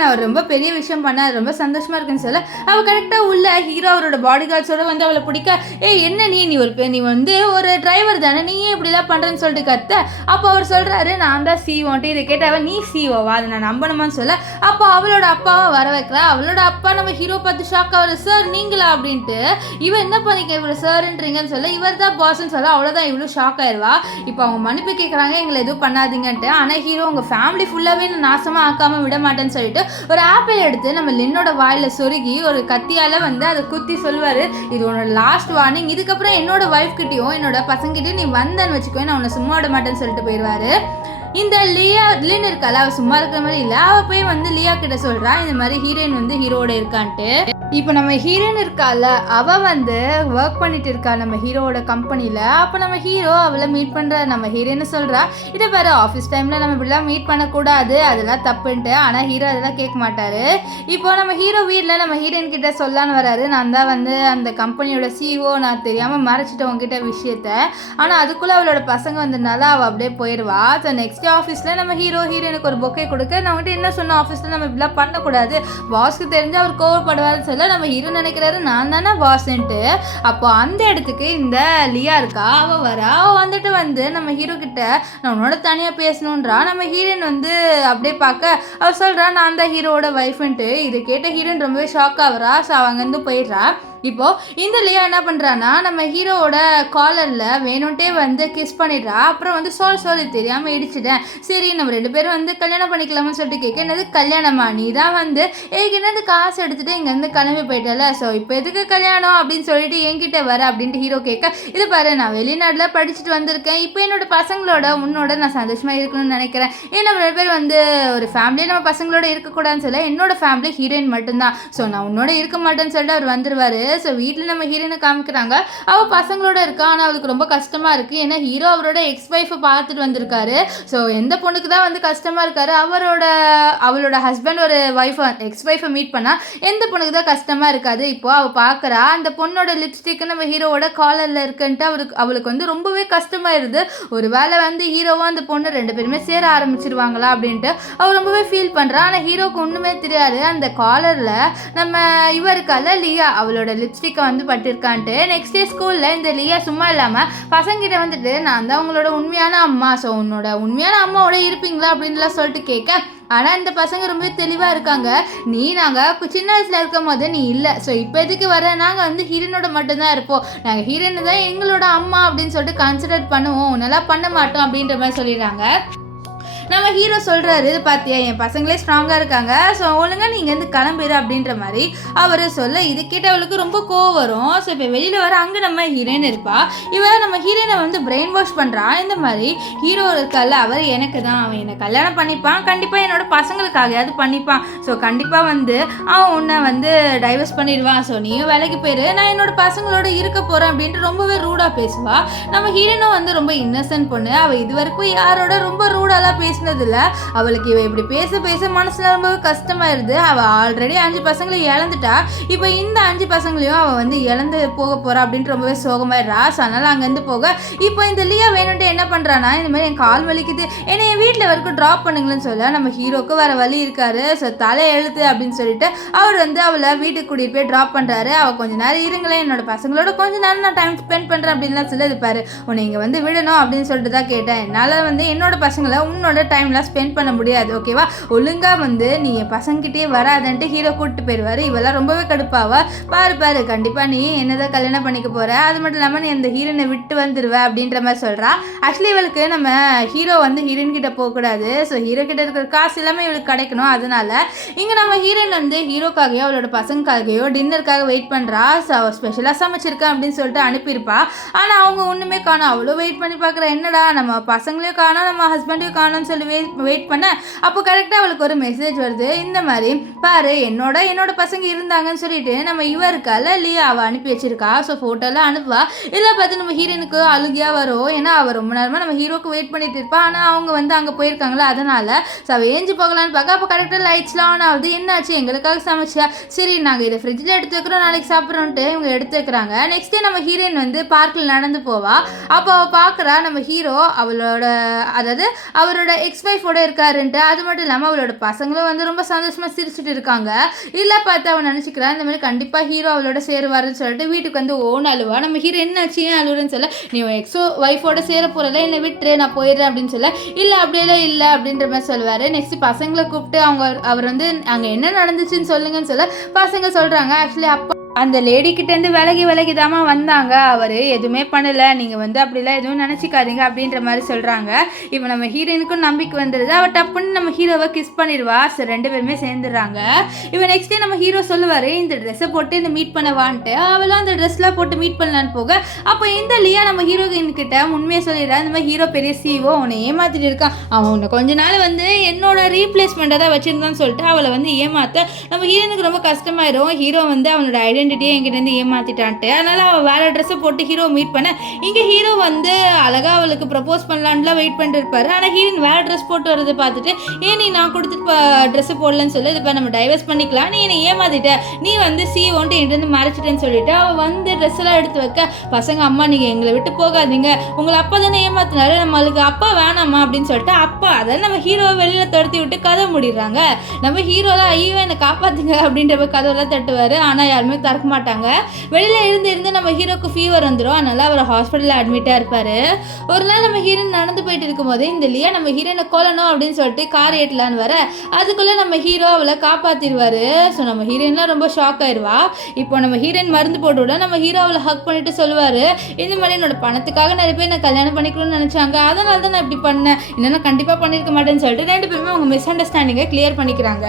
நான் ரொம்ப பெரிய விஷயம் பண்ண ரொம்ப சந்தோஷமாக இருக்குன்னு சொல்ல அவள் கரெக்டாக உள்ள ஹீரோ அவரோட பாடி கார்ட்ஸோட வந்து அவளை பிடிக்க என்ன நீ வந்து ஒரு டிரைவர் தானே நீ இப்படிலாம் பண்ணுறேன்னு சொல்லிட்டு கத்த. அப்போ அவர் சொல்கிறாரு நான் தான் சிஓன்ட்டு. இதை கேட்டவள் நீ சிஓவா அதை நான் நம்பணுமான்னு சொல்ல அப்போ அவளோட அப்பாவை வர வைக்கிறா. அவளோட அப்பா நம்ம ஹீரோ பார்த்து ஷாக் ஆகுது. சார் நீங்களா அப்படின்ட்டு. இவன் என்ன பண்ணிக்க இவ்வளோ சார்ன்றீங்கன்னு சொல்ல இவர் தான் பாஸ்ன்னு சொல்ல அவ்வளோதான் இவ்வளோ ஷாக் ஆயிடுவா. இப்போ அவங்க மன்னிப்பு கேட்குறாங்க எங்களை எதுவும் பண்ணாதீங்கன்ட்டு. ஆனால் ஹீரோ உங்கள் ஃபேமிலி ஃபுல்லாகவே நான் நாசமாக ஆக்காமல் விட மாட்டேன்னு சொல்லிட்டு ஒரு ஆப்பிள் எடுத்து நம்ம லின்னோட வாயில் சொருகி ஒரு கத்தியால் வந்து அதை குத்தி சொல்வார் இது உன்னோட லாஸ்ட் வார்னிங். இதுக்கப்புறம் என்னோட ஒய்ஃப் கிட்டேயும் என்னோட பசங்கிட்டையும் நீ வந்தேன்னு வச்சுக்கோ நான் உன்னை சும்மா விட மாட்டேன்னு சொல்லிட்டு போயிடுவார். இந்த லின் இருக்கால அவள் சும்மா இருக்கிற மாதிரி இல்லை. அவள் போய் வந்து லியா கிட்ட சொல்கிறா இந்த மாதிரி ஹீரோயின் வந்து ஹீரோட இருக்கான்ட்டு. இப்போ நம்ம ஹீரோயின் இருக்கால அவள் வந்து ஒர்க் பண்ணிட்டு இருக்கா நம்ம ஹீரோவோட கம்பெனியில். அப்போ நம்ம ஹீரோ அவளை மீட் பண்ணுற நம்ம ஹீரோயின்னு சொல்கிறா இதை வேறு ஆஃபீஸ் டைமில் நம்ம இப்படிலாம் மீட் பண்ணக்கூடாது அதெல்லாம் தப்புன்ட்டு. ஆனால் ஹீரோ அதெல்லாம் கேட்க மாட்டார். இப்போ நம்ம ஹீரோ வீட்டில் நம்ம ஹீரோயின் கிட்ட சொல்லான்னு வராரு நான் தான் வந்து அந்த கம்பெனியோட சிஓ நான் தெரியாமல் மறைச்சிட்டேன் உங்ககிட்ட விஷயத்த. ஆனால் அதுக்குள்ளே அவளோட பசங்க வந்ததுனால அவள் அப்படியே போயிடுவா. ஸோ நெக்ஸ்ட் ஆஃபீஸில் நம்ம ஹீரோயினுக்கு ஒரு பொக்கே கொடுக்க நான் வந்துட்டு என்ன சொன்ன ஆஃபீஸில் நம்ம இப்படிலாம் பண்ணக்கூடாது பாஸ்க்கு தெரிஞ்சு அவர் கோவப்படுவார்னு சொல்ல நம்ம ஹீரோ நினைக்கிறாரு நான் தானே பாஸ்ன்ட்டு. அப்போ அந்த இடத்துக்கு இந்த லியா இருக்கா அவள் வரா. அவள் வந்துட்டு வந்து நம்ம ஹீரோ கிட்ட நான் உன்னோட தனியாக பேசணுன்றா. நம்ம ஹீரோயின் வந்து அப்படியே பார்க்க அவள் சொல்கிறா நான் தான் ஹீரோவோட ஒய்ஃப்ன்ட்டு. இதை கேட்ட ஹீரோயின் ரொம்பவே ஷாக் ஆகுறா. ஸோ அவங்க வந்து போயிடுறா. இப்போது இந்த லியா என்ன பண்ணுறான்னா நம்ம ஹீரோவோட காலரில் வேணும்ட்டே வந்து கிஸ் பண்ணிடுறா. அப்புறம் வந்து சாரி தெரியாமல் இடிச்சிட்டேன் சரி நம்ம 2 பேரும் வந்து கல்யாணம் பண்ணிக்கலாம்னு சொல்லிட்டு கேட்க என்னது கல்யாணமா நீ தான் வந்து என்னது காசு எடுத்துகிட்டு இங்கேருந்து கிளம்பி போயிட்டல ஸோ இப்போ எதுக்கு கல்யாணம் அப்படின்னு சொல்லிட்டு என்கிட்ட வர அப்படின்ட்டு ஹீரோ கேட்க இது பாரு நான் வெளிநாட்டில் படிச்சுட்டு வந்திருக்கேன் இப்போ என்னோட பசங்களோட உன்னோட நான் சந்தோஷமாக இருக்கணும்னு நினைக்கிறேன். நம்ம 2 பேர் வந்து ஒரு ஃபேமிலியே நம்ம பசங்களோட இருக்கக்கூடாதுன்னு சொல்ல என்னோட ஃபேமிலி ஹீரோயின் மட்டும்தான் ஸோ நான் உன்னோட இருக்க மாட்டேன்னு சொல்லிட்டு அவர் வந்துடுவார். ஸோ வீட்டில் நம்ம ஹீரோயினை காமிக்கிறாங்க அவள் பசங்களோட இருக்கா. ஆனால் அவளுக்கு ரொம்ப கஷ்டமாக இருக்குது. ஏன்னா ஹீரோ அவரோட எக்ஸ் ஒய்ஃபை பார்த்துட்டு வந்திருக்காரு. ஸோ எந்த பொண்ணுக்கு தான் வந்து கஷ்டமாக இருக்காரு அவளோட ஹஸ்பண்ட் ஒரு எக்ஸ் ஒய்ஃபை மீட் பண்ணால் எந்த பொண்ணுக்கு தான் கஷ்டமாக இருக்காது. இப்போது அவள் பார்க்குறா அந்த பொண்ணோட லிப்ஸ்டிக்கு நம்ம ஹீரோவோட காலரில் இருக்குன்ட்டு அவளுக்கு வந்து ரொம்பவே கஷ்டமாயிருது. ஒரு வேளை வந்து ஹீரோவும் அந்த பொண்ணு 2 பேருமே சேர ஆரம்பிச்சிருவாங்களா அப்படின்ட்டு அவள் ரொம்பவே ஃபீல் பண்ணுறா. ஆனால் ஹீரோக்கு ஒன்றுமே தெரியாது அந்த காலரில் நம்ம இவருக்கால லியா அவளோட லிப்ஸ்டிக்கை வந்து பட்டிருக்கான்ட்டு. நெக்ஸ்ட் டே ஸ்கூலில் இந்த லியா சும்மா இல்லாமல் பசங்கிட்ட வந்துட்டு நான் தான் உங்களோட உண்மையான அம்மா ஸோ உன்னோட உண்மையான அம்மாவோட இருப்பீங்களா அப்படின்லாம் சொல்லிட்டு கேட்க ஆனால் இந்த பசங்க ரொம்ப தெளிவாக இருக்காங்க. நாங்கள் சின்ன வயசில் இருக்கும் போது நீ இல்லை ஸோ இப்போ எதுக்கு வர நாங்கள் வந்து ஹீரோனோட மட்டும்தான் இருப்போம் நாங்கள் ஹீரோனை தான் எங்களோட அம்மா அப்படின்னு சொல்லிட்டு கன்சிடர் பண்ணுவோம் நல்லா பண்ண மாட்டோம் அப்படின்ற மாதிரி சொல்லிடுறாங்க. நம்ம ஹீரோ சொல்கிறாரு பார்த்தியா என் பசங்களே ஸ்ட்ராங்காக இருக்காங்க ஸோ ஒழுங்காக நீங்கள் வந்து கிளம்பிடு அப்படின்ற மாதிரி அவர் சொல்ல இது கேட்ட அவளுக்கு ரொம்ப கோவம் வரும். ஸோ இப்போ வெளியில் வர அங்கே நம்ம ஹீரோயின் இருப்பா. நம்ம ஹீரோயினை வந்து பிரெயின் வாஷ் பண்ணுறா. இந்த மாதிரி ஹீரோ இருக்கல்ல அவர் எனக்கு தான் அவன் என்னை கல்யாணம் பண்ணிப்பான் கண்டிப்பாக என்னோட பசங்களுக்காகையாவது பண்ணிப்பான் ஸோ கண்டிப்பாக வந்து அவன் உன்னை வந்து டைவர்ஸ் பண்ணிடுவான் ஸோ நீயும் வேலைக்கு போயிரு நான் என்னோட பசங்களோட இருக்க போகிறேன் அப்படின்ட்டு ரொம்பவே ரூடாக பேசுவாள். நம்ம ஹீரோயினும் வந்து ரொம்ப இன்னசென்ட் பொண்ணு அவள் இது வரைக்கும் யாரோட ரொம்ப ரூடாலாம் பேசினதில்ல. அவளுக்கு இவ இப்படி பேச பேச மனசுல ரொம்பவே கஷ்டமாயிருது. அவ ஆல்ரெடி 5 பசங்களை இழந்துட்டா, இப்போ இந்த 5 பசங்களையும் அவ வந்து இழந்து போக போறா அப்படின்னு ரொம்பவே சோகமாயிடுறா. அதனால அங்கேருந்து போக இப்போ இந்த லியா வேணும்ட்டு என்ன பண்றானா, இந்த மாதிரி என் கால் வலிக்குது, என்னை என் வீட்டில் வரைக்கும் ட்ராப் பண்ணுங்களேன்னு சொல்ல நம்ம ஹீரோக்கு வேற வழி இருக்காரு. ஸோ தலை எழுத்து அப்படின்னு சொல்லிட்டு அவர் வந்து அவளை வீட்டுக்கு கூட்டிட்டு போய் ட்ராப் பண்றாரு. அவ கொஞ்ச நேரம் இருங்களேன், என்னோட பசங்களோட கொஞ்ச நேரம் நான் டைம் ஸ்பெண்ட் பண்றேன் அப்படின்லாம் சொல்லி இருப்பாரு. உன்னை இங்க வந்து விடணும் அப்படின்னு சொல்லிட்டு தான் கேட்டேன். என்னால வந்து என்னோட பசங்களை உன்னோட டைம்லாம் ஸ்பெண்ட் பண்ண முடியாது, ஓகேவா? ஒழுங்கா வந்து நீ என் பசங்கிட்டே வராதன்ட்டு ஹீரோ கூப்பிட்டு போயிடுவாரு. இவெல்லாம் ரொம்பவே கடுப்பாவா. பாரு கண்டிப்பா நீ என்னதான் கல்யாணம் பண்ணிக்க போற, அது மட்டும் இல்லாம நீ அந்த ஹீரோனை விட்டு வந்துருவ அப்படின்ற மாதிரி சொல்றா. ஆக்சுவலி இவளுக்கு நம்ம ஹீரோ வந்து ஹீரோயின் கிட்ட போகக்கூடாது. ஸோ ஹீரோ கிட்ட இருக்கிற காசு எல்லாமே இவளுக்கு கிடைக்கணும். அதனால இங்க நம்ம ஹீரோயின் வந்து ஹீரோக்காகவோ அவளோட பசங்களுக்காகவோ டின்னருக்காக வெயிட் பண்றா. ஸ்பெஷலா சமைச்சிருக்கேன் அப்படின்னு சொல்லிட்டு அனுப்பியிருப்பா. ஆனா அவங்க ஒண்ணுமே காணோம். அவ்வளோ வெயிட் பண்ணி பார்க்குற, என்னடா நம்ம பசங்களையும் காணோம் நம்ம ஹஸ்பண்டையும் காணோம்னு சொல்லி வெயிட் பண்ண அப்போ கரெக்டாக அவளுக்கு ஒரு மெசேஜ் வருது. இந்த மாதிரி பாரு என்னோட பசங்க இருந்தாங்கன்னு சொல்லிட்டு நம்ம இவருக்கால லியா அவள் அனுப்பி வச்சிருக்கா. ஸோ ஃபோட்டோலாம் அனுப்புவா. இதில் பார்த்து நம்ம ஹீரோனுக்கு அழுகியா வரும். ஏன்னா அவள் ரொம்ப நேரமாக நம்ம ஹீரோக்கு வெயிட் பண்ணிட்டு இருப்பா. ஆனால் அவங்க வந்து அங்கே போயிருக்காங்களா, அதனால ஸோ அவள் ஏஞ்சி போகலான்னு பார்க்க அப்போ கரெக்டாக லைட்ஸ்லாம் ஆன் ஆகுது. என்னாச்சு, எங்களுக்காக சமைச்சா, சரி நாங்கள் இதை ஃப்ரிட்ஜில் எடுத்து வைக்கிறோம், நாளைக்கு சாப்பிட்றோன்ட்டு இவங்க எடுத்து வைக்கிறாங்க. நெக்ஸ்ட் டே நம்ம ஹீரோயின் வந்து பார்க்கில் நடந்து போவா. அப்போ அவள் பார்க்குறா நம்ம ஹீரோ அவரோட எக்ஸ் ஒய்ஃபோட இருக்காருன்ட்டு. அது மட்டும் இல்லாமல் அவளோட பசங்களும் வந்து ரொம்ப சந்தோஷமாக சிரிச்சுட்டு இருக்காங்க. இல்லை பார்த்து அவன் நினச்சிக்கிறான் இந்த மாதிரி கண்டிப்பாக ஹீரோ அவளோட சேருவாருன்னு சொல்லிட்டு வீட்டுக்கு வந்து ஓன் அழுவா. நம்ம ஹீரோ என்னாச்சு ஏன் அழுவுறன்னு சொல்ல, நீ எக்ஸோ ஒய்ஃபோட சேர போகிறத என்னை விட்டுரு நான் போயிடுறேன் அப்படின்னு சொல்ல, இல்லை அப்படியெல்லாம் இல்லை அப்படின்ற மாதிரி சொல்லுவார். நெக்ஸ்ட் பசங்களை கூப்பிட்டு அவர் வந்து அங்கே என்ன நடந்துச்சுன்னு சொல்லுங்கன்னு சொல்ல பசங்க சொல்கிறாங்க. ஆக்சுவலி அப்போ அந்த லேடி கிட்டேருந்து விலகி தாமா வந்தாங்க, அவர் எதுவுமே பண்ணலை, நீங்கள் வந்து அப்படிலாம் எதுவும் நினச்சிக்காதீங்க அப்படின்ற மாதிரி சொல்கிறாங்க. இப்போ நம்ம ஹீரோயினுக்கும் நம்பிக்கை வந்துடுது. அவள் டப்புன்னு நம்ம ஹீரோவை கிஸ் பண்ணிடுவா. ஸோ 2 பேருமே சேர்ந்துடுறாங்க. இப்போ நெக்ஸ்ட் டே நம்ம ஹீரோ சொல்லுவார் இந்த ட்ரெஸ்ஸை போட்டு இந்த மீட் பண்ண வான்ட்டு. அவளும் அந்த ட்ரெஸ்லாம் போட்டு மீட் பண்ணலான்னு போக அப்போ இந்த லியா நம்ம ஹீரோயின் கிட்ட உண்மையை சொல்லிடுறா. இந்த மாதிரி ஹீரோ பெரிய சிஓ உன்னை ஏமாத்திட்டு இருக்கான், அவன் உன்னை கொஞ்ச நாள் வந்து என்னோட ரீப்ளேஸ்மெண்ட்டாக தான் வச்சுருந்தான்னு சொல்லிட்டு அவளை வந்து ஏமாற்ற நம்ம ஹீரோனுக்கு ரொம்ப கஷ்டமாயிரும். ஹீரோ வந்து அவனோட ஐடென்டிட்டியை என்கிட்ட ஏமாத்திட்டான்ட்டு. அதனால அவள் வேற ட்ரெஸ்ஸை போட்டு ஹீரோ மீட் பண்ண இங்கே ஹீரோ வந்து அழகா அவளுக்கு ப்ரப்போஸ் பண்ணலான்லாம் வெயிட் பண்ணிட்டு இருப்பாரு. ஆனால் ஹீரோயின் வேற ட்ரெஸ் போட்டு வரதை பார்த்துட்டு ஏன் நீ நான் கொடுத்துட்டு ட்ரெஸ்ஸை போடலன்னு சொல்லி இப்போ நம்ம டைவர்ஸ் பண்ணிக்கலாம், நீ என்னை ஏமாத்திட்ட, நீ வந்து சிஓன்ட்டு என்கிட்ட மறைச்சிட்டேன்னு சொல்லிட்டு அவள் வந்து ட்ரெஸ் எல்லாம் எடுத்து வைக்க பசங்க அம்மா நீங்கள் எங்களை விட்டு போகாதீங்க, உங்களை அப்பா தானே ஏமாத்தினாரு, நம்மளுக்கு அப்பா வேணாமா அப்படின்னு சொல்லிட்டு அப்பா அதான் நம்ம ஹீரோவை வெளியில் துரத்தி விட்டு கதை முடிடுறாங்க. நம்ம ஹீரோலாம் ஐயோ என்னை காப்பாத்துங்க அப்படின்ற கதவெல்லாம் தட்டுவார். ஆனால் யாருமே திறக்க மாட்டாங்க. வெளியில இருந்து நம்ம ஹீரோக்கு ஃபீவர் வந்துடும். அதனால அவர் ஹாஸ்பிட்டலில் அட்மிட்டாக இருப்பார். ஒரு நாள் நம்ம ஹீரோயின் நடந்து போயிட்டு இருக்கும்போது இந்த லியா நம்ம ஹீரோனை கொல்லணும் அப்படின்னு சொல்லிட்டு கார் ஏற்றலான்னு வர அதுக்குள்ளே நம்ம ஹீரோ அவளை காப்பாற்றிடுவார். ஸோ நம்ம ஹீரோயின்லாம் ரொம்ப ஷாக் ஆயிடுவா. இப்போ நம்ம ஹீரோயின் மருந்து போட்டு விட நம்ம ஹீரோ அவளை ஹக் பண்ணிட்டு சொல்லுவார் இந்த மாதிரி என்னோட பணத்துக்காக நிறைய பேர் நான் கல்யாணம் பண்ணிக்கணும்னு நினச்சாங்க, அதனால தான் நான் இப்படி பண்ணேன், இல்லைன்னா கண்டிப்பாக பண்ணியிருக்க மாட்டேன்னு சொல்லிட்டு 2 பேருமே அவங்க மிஸ் அண்டர்ஸ்டாண்டிங்கை கிளியர் பண்ணிக்கிறாங்க.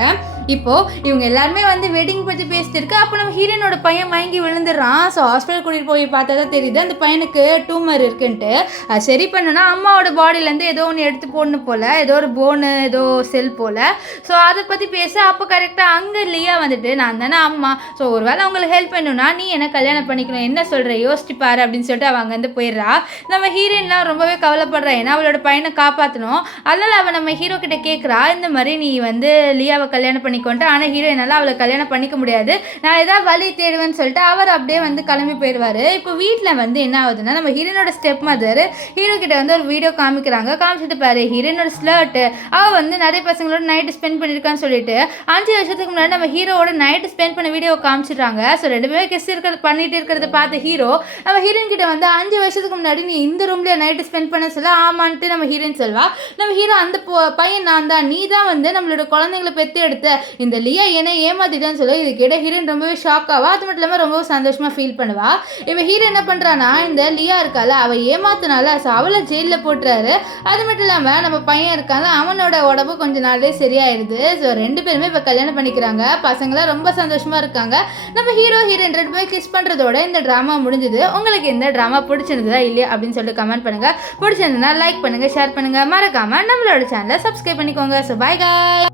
இப்போ இவங்க எல்லாருமே வந்து வெட்டிங் பற்றி பேசிட்டு இருக்கு. அப்போ நம்ம ஹீரோனோட பையன் மயங்கி விழுந்துடுறான். ஸோ ஹாஸ்பிட்டல் கூட்டிகிட்டு போய் பார்த்தா தான் தெரியுது அந்த பையனுக்கு டியூமர் இருக்குன்ட்டு. அது சரி பண்ணுன்னா அம்மாவோட பாடியிலேருந்து ஏதோ ஒன்று எடுத்து போடணும் போல், ஏதோ ஒரு போனு ஏதோ செல் போல். ஸோ அதை பற்றி பேச அப்போ கரெக்டாக அங்கே லியா வந்துட்டு நான் தானே அம்மா, ஸோ ஒரு வேளை அவங்களுக்கு ஹெல்ப் பண்ணணும்னா நீ என்ன கல்யாணம் பண்ணிக்கணும், என்ன சொல்கிற யோசிச்சு பாரு அப்படின்னு சொல்லிட்டு அவள் அங்கேருந்து போயிடுறா. நம்ம ஹீரோயின்லாம் ரொம்பவே கவலைப்படுறா, ஏன்னா அவளோட பையனை காப்பாற்றணும். அதனால் அவள் நம்ம ஹீரோ கிட்ட கேட்குறா இந்த மாதிரி நீ வந்து லியாவை கல்யாணம் பண்ணிக்கொண்டு. ஆனால் ஹீரோயினால அவளை கல்யாணம் பண்ணிக்க முடியாது, நான் ஏதாவது வழி தேடுவேன்னு சொல்லிட்டு அவர் அப்படியே வந்து கிளம்பி போயிடுவார். இப்போ வீட்டில் வந்து என்ன ஆகுதுன்னா நம்ம ஹீரோனோட ஸ்டெப் மதர் ஹீரோ கிட்ட வந்து ஒரு வீடியோ காமிக்கிறாங்க. காமிச்சிட்டு பாரு ஹீரோனோட ஸ்லர்ட்டு அவள் வந்து நிறைய பசங்களோட நைட்டு ஸ்பெண்ட் பண்ணியிருக்கான்னு சொல்லிட்டு 5 வருஷத்துக்கு முன்னாடி நம்ம ஹீரோவோட நைட்டு ஸ்பெண்ட் பண்ண வீடியோ காமிச்சிடுறாங்க. ஸோ 2 பேரும் கெஸ்ட் பண்ணிட்டு இருக்கிறத பார்த்த ஹீரோ நம்ம ஹீரோயின் கிட்ட வந்து 5 வருஷத்துக்கு முன்னாடி நீ இந்த ரூம்லேயே நைட்டு ஸ்பெண்ட் பண்ண சொல்ல ஆமான்ட்டு நம்ம ஹீரோயின் சொல்வா. நம்ம ஹீரோ அந்த பையன் நான் தான், நீ தான் வந்து நம்மளோட குழந்தைங்களை பெற்று எடுத்த இந்த லியா என்ன ஏமாத்திட்டான்னு சொல்ல இது கேட்ட ஹீரோயின் ரொம்பவே ஷாக் ஆவா. அது மட்டும் இல்லாமல் ரொம்ப சந்தோஷமாக ஃபீல் பண்ணுவா. இப்போ ஹீரோ என்ன பண்ணுறான்னா இந்த லியா இருக்கால அவள் ஏமாத்தினால ஸோ அவளை ஜெயிலில் போட்டுறாரு. அது மட்டும் இல்லாமல் நம்ம பையன் இருக்கால அவனோட உடம்பு கொஞ்ச நாளே சரியாயிடுது. ஸோ 2 பேருமே இப்போ கல்யாணம் பண்ணிக்கிறாங்க. பசங்களாம் ரொம்ப சந்தோஷமாக இருக்காங்க. நம்ம ஹீரோ ஹீரோயின் 2 பேரும் கிஸ் பண்ணுறதோட இந்த ட்ராமா முடிஞ்சுது. உங்களுக்கு இந்த ட்ராமா பிடிச்சிருந்ததா இல்லையா அப்படின்னு சொல்லிட்டு கமெண்ட் பண்ணுங்கள். பிடிச்சிருந்ததுன்னா லைக் பண்ணுங்கள், ஷேர் பண்ணுங்கள், மறக்காமல் நம்மளோட சேனலை சப்ஸ்கிரைப் பண்ணிக்கோங்க. ஸோ பை காய்.